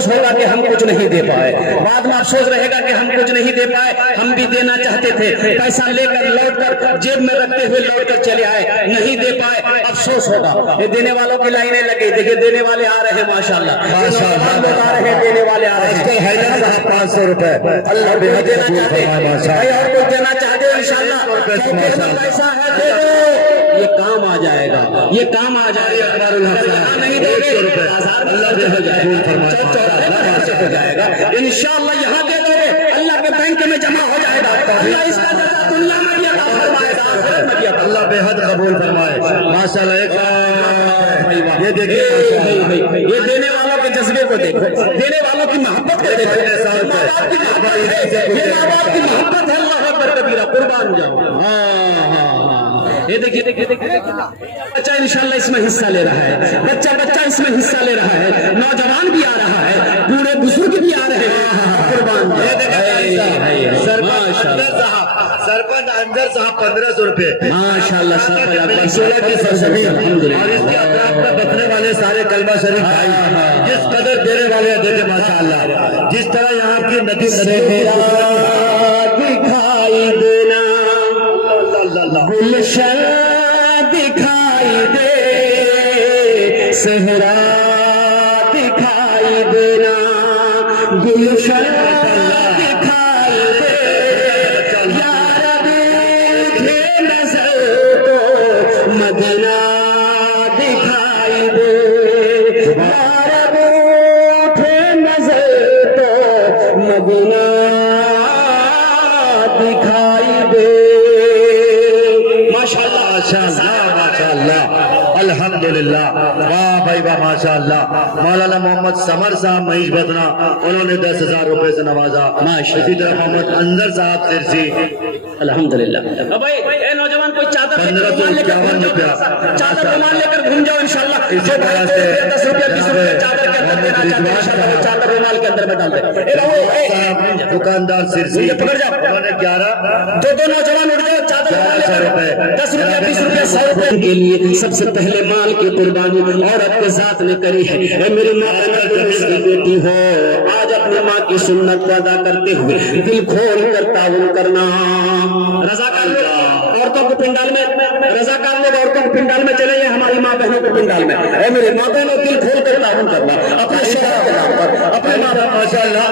होगा कि हम कुछ नहीं दे पाए, बाद में अफसोस रहेगा कि हम कुछ नहीं दे पाए। हम भी देना चाहते थे, पैसा लेकर लौटकर जेब में रखते हुए लौटकर चले आए, नहीं दे पाए, अफसोस होगा। ये देने वालों की लाइनें लगी, देखिए देने वाले आ रहे हैं माशाअल्लाह, माशाअल्लाह लोग आ रहे हैं, देने वाले आ रहे हैं। 500 रुपए अल्लाह भी देना चाहते हैं भाई, और कुछ देना चाहते हो इंशाअल्लाह, पैसा है दे दो, ये काम आ जाएगा, ये काम आ जाएगा। नहीं दोगे अल्लाह दे हो जाएगा इंशाअल्लाह, यहाँ दे दोगे अल्लाह के बैंक में जमा हो जाएगा, अल्लाह इसका दुनिया में भी अता फरमाएगा, आखिरत में भी अल्लाह बेहद कबूल फरमाए। माशाअल्लाह। ये देखिए ये देने वालों के जज्बे को देखो, देने वालों की मोहब्बत को देखो, ये माँ बाप की मोहब्बत है, अल्लाह अकबर कबीरा, कुर्बान जाओ। ये देखिए बच्चा इंशाअल्लाह इसमें हिस्सा ले रहा है, बच्चा इसमें हिस्सा ले रहा है, नौजवान भी आ रहा है, बूढ़े बुजुर्ग भी आ रहे हैं, कुर्बान। सरपंच अंदर साहब 1500 रुपए माशाअल्लाह। बचने वाले सारे कलमा शरीफ भाई जिस कदर देने वाले देते माशाअल्लाह, जिस तरह यहाँ की नदी दिखाई देना, गुलशन दिखाई दे, सहरा दिखाई देना, गुलशन दिखाई दे, यार देखे नजर तो मदीना दिखाई दे, यार देखे नजर तो मदीना दिखाई दे। माशाअल्लाह अल्हम्दुलिल्लाह। वाह भाई वाह माशाअल्लाह। मौलाना मोहम्मद समर साहब महीश बदना उन्होंने 10,000 रुपए से नवाजा। इसी तरह मोहम्मद अंदर साहब सिरसी अल्हम्दुलिल्लाह। भाई ए नौजवान कोई चादर 1551 रुपया चादर रुमाल लेकर घूम जाओ इंशाअल्लाह। इसी तरह से 10 रुपया 20 रुपया चादर के अंदर देना चाहते हैं इंशाअल्लाह, वो चादर रुमाल के अंदर में डाल दे। दुकानदार सिरसी पकड़ जाओ, उन्होंने 11 दो नौजवान उठ गए, चादर रुमाल लेकर 10 रुपया 20 रुपया 100 रुपए के लिए सबसे पहले माल की कुर्बानी औरत के साथ ने करी है। मेरी माँ की बेटी हो, आज अपनी माँ की सुन्नत को अदा करते हुए दिल खोल कर ताउन करना। रज़ाकार लोग औरतों को पिंडाल में, रज़ाकार लोग औरतों को पिंडाल में चले गए, हमारी माँ बहनों को पिंडाल में। और मेरे माँ बहनों दिल खोल कर ताउन करना अपने शहर के नाम पर, अपने माँ बाप। माशाअल्लाह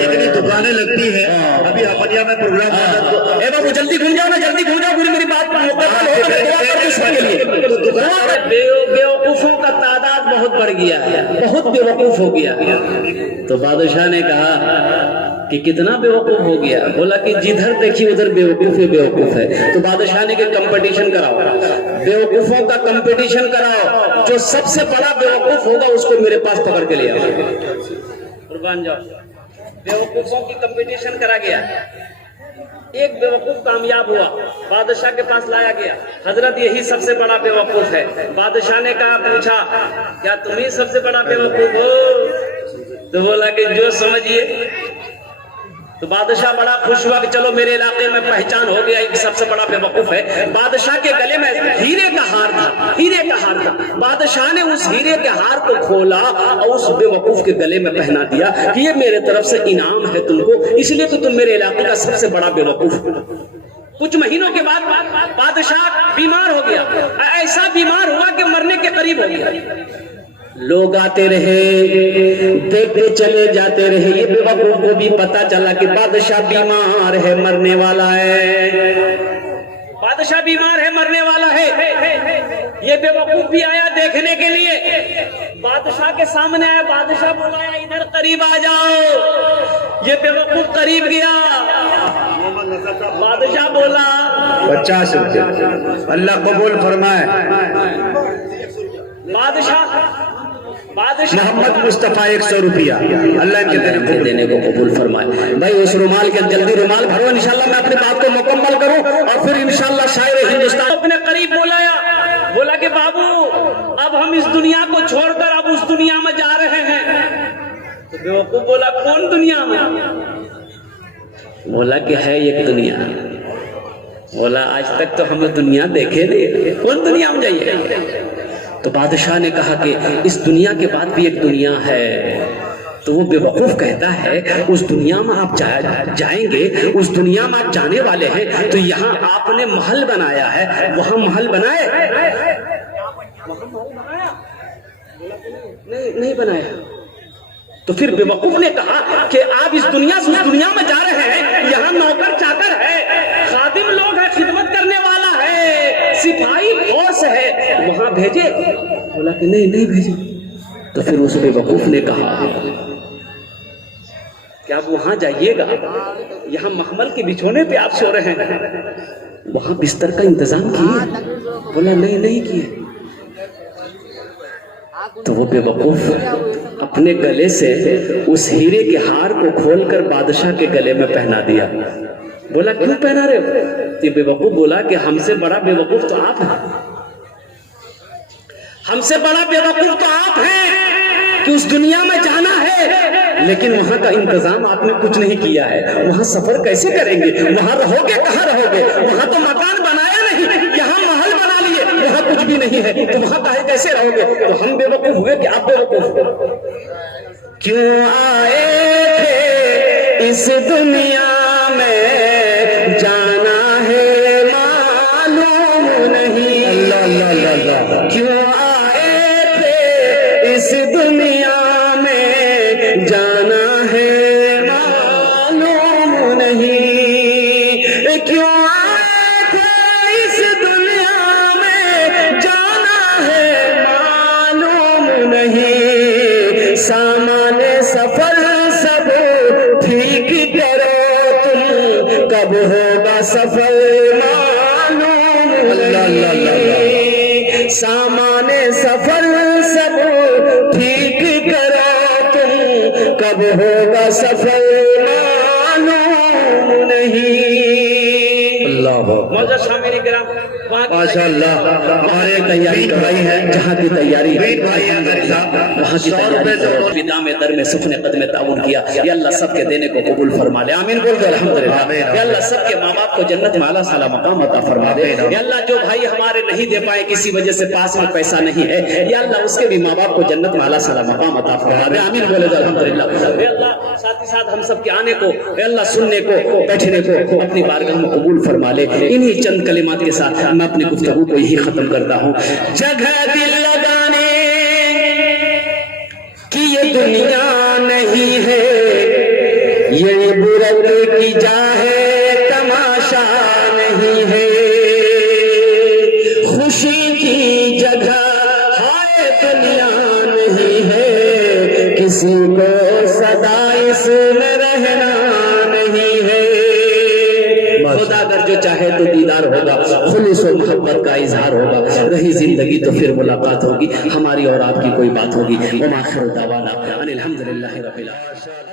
जितनी पुराने लगती है अभी अपनिया में प्रोग्राम ए बाबू जल्दी घूम जाओ ना, जल्दी घूम जाओ, पूरी मेरी बात मुकम्मल हो तो मैं दुआ कर दूं उसके लिए। बेवकूफों का तादाद बहुत बढ़ गया है, बहुत बेवकूफ हो गया। तो बादशाह ने कहा कि कितना बेवकूफ हो गया? बोला कि जिधर देखिए उधर बेवकूफ ही बेवकूफ है। तो बादशाह ने कहा कंपटीशन कराओ, बेवकूफों का कंपटीशन कराओ, जो सबसे बड़ा बेवकूफ होगा उसको मेरे पास पकड़ के ले आओ। कुर्बान जाओ, बेवकूफों की कंपटीशन करा गया। एक बेवकूफ कामयाब हुआ, बादशाह के पास लाया गया। हजरत यही सबसे बड़ा बेवकूफ है। बादशाह ने कहा, पूछा क्या तुम ही सबसे बड़ा बेवकूफ हो? तो बोला कि जो समझिए। तो बादशाह बड़ा खुश हुआ कि चलो मेरे इलाके में पहचान हो गया, एक सबसे बड़ा बेवकूफ है। बादशाह के गले में हीरे का हार था, हीरे का हार था। बादशाह ने उस हीरे के हार को खोला और उस बेवकूफ के गले में पहना दिया कि ये मेरे तरफ से इनाम है तुमको, इसलिए तो तुम मेरे इलाके का सबसे बड़ा बेवकूफ हो। कुछ महीनों के बाद बादशाह बीमार हो गया, ऐसा बीमार हुआ कि मरने के करीब हो गया। लोग आते रहे, देखते चले जाते रहे। ये बेवकूफ को भी पता चला कि बादशाह बीमार है, मरने वाला है, बादशाह बीमार है, मरने वाला है। ये बेवकूफ भी आया देखने के लिए, बादशाह के सामने आया। बादशाह बुलाया, इधर करीब आ जाओ। ये बेवकूफ करीब गया। बादशाह बोला 50 रुपये अल्लाह कबूल फरमाए। बादशाह मोहम्मद मुस्तफा 100 रुपया अल्लाह के देने को कबूल फरमाए। भाई उस रुमाल के जल्दी रुमाल भरो, इंशाल्लाह मैं अपनी बात को मुकम्मल करूं और फिर इंशाल्लाह शायर हिंदुस्तान अपने करीब बुलाया। बोला कि बाबू अब हम इस दुनिया को छोड़कर अब उस दुनिया में जा रहे हैं। तो बेवकूफ बोला कौन दुनिया में? बोला कि है एक दुनिया। बोला आज तक तो हम दुनिया देखे नहीं, कौन दुनिया में जाइए? तो बादशाह ने कहा कि इस दुनिया के बाद भी एक दुनिया है। तो वो बेवकूफ कहता है उस दुनिया में आप जाएंगे, उस दुनिया में आप जाने वाले हैं, तो यहाँ आपने महल बनाया है, वहां महल बनाए? नहीं बनाया। तो फिर बेवकूफ ने कहा कि आप इस दुनिया से उस दुनिया में जा रहे हैं, यहाँ नौकर चाकर है, खादिम लोग है, खिदमत करने वाला है, सिपाही फौज है, वहां भेजे? बोला कि नहीं भेजे। तो फिर उस बेवकूफ ने कहा कि आप वहां जाइएगा, यहाँ महमल के बिछोने पे आप सो रहे हैं, वहां बिस्तर का इंतजाम किए? बोला नहीं किए। तो वो बेवकूफ अपने गले से उस हीरे के हार को खोलकर बादशाह के गले में पहना दिया। बोला क्यों पहना रहे हो? ये बेवकूफ बोला कि हमसे बड़ा बेवकूफ तो आप हैं, हमसे बड़ा बेवकूफ तो आप हैं कि उस दुनिया में जाना है, लेकिन वहां का इंतजाम आपने कुछ नहीं किया है। वहां सफर कैसे करेंगे? वहां रहोगे कहाँ रहोगे? वहां तो मकान बनाया नहीं, यहाँ महल बना लिए, वहां कुछ भी नहीं है, तो वहां काहे कैसे रहोगे? तो हम बेवकूफ हुए कि आप बेवकूफ? क्यों आए थे इस दुनिया में, जाना है मालूम नहीं। अल्लाह क्यों आए थे इस दुनिया में, जाना है मालूम नहीं। क्यों आए थे इस दुनिया में, जाना है मालूम नहीं। सामान सफर सब ठीक करो तुम, कब होगा सफल मालूम नहीं। सामान सफर सब ठीक करो तुम, कब होगा सफल मालूम नहीं। मौजा शामिल गिराम माशाअल्लाह हमारे एक तैयारी करवाई है, जहाँ की तैयारी है वहाँ की तैयारी बिदा में दर में सुखने कदम ताउन किया। या अल्लाह सबके देने को कबूल फरमा ले, आमीन बोल दो अल्हम्दुलिल्लाह। या अल्लाह सबके माँ बाप को जन्नत में आला साला मकाम अता फरमा दे। या अल्लाह जो भाई हमारे नहीं दे पाए किसी वजह से, पास में पैसा नहीं है, या अल्लाह उसके भी माँ बाप को जन्नत में आला साला मकाम अता फरमा दे, आमीन बोले दो अल्हम्दुलिल्लाह। या अल्लाह साथ ही साथ हम सबके आने को, या अल्लाह सुनने को, बैठने को अपनी बारगाह में कबूल फरमा ले। इन्हीं चंद कलिमात के साथ मैं अपनी गुफ्तगू को यही खत्म करता हूँ। जगह दिल लगाने की ये दुनिया नहीं है, ये کسی کو سدا اس میں رہنا نہیں ہے۔ خدا اگر جو چاہے تو دیدار ہوگا، خلوص و محبت کا اظہار ہوگا، رہی زندگی تو پھر ملاقات ہوگی، ہماری اور آپ کی کوئی بات ہوگی۔ وما آخر دعوانا ان الحمد للہ رب العالمین۔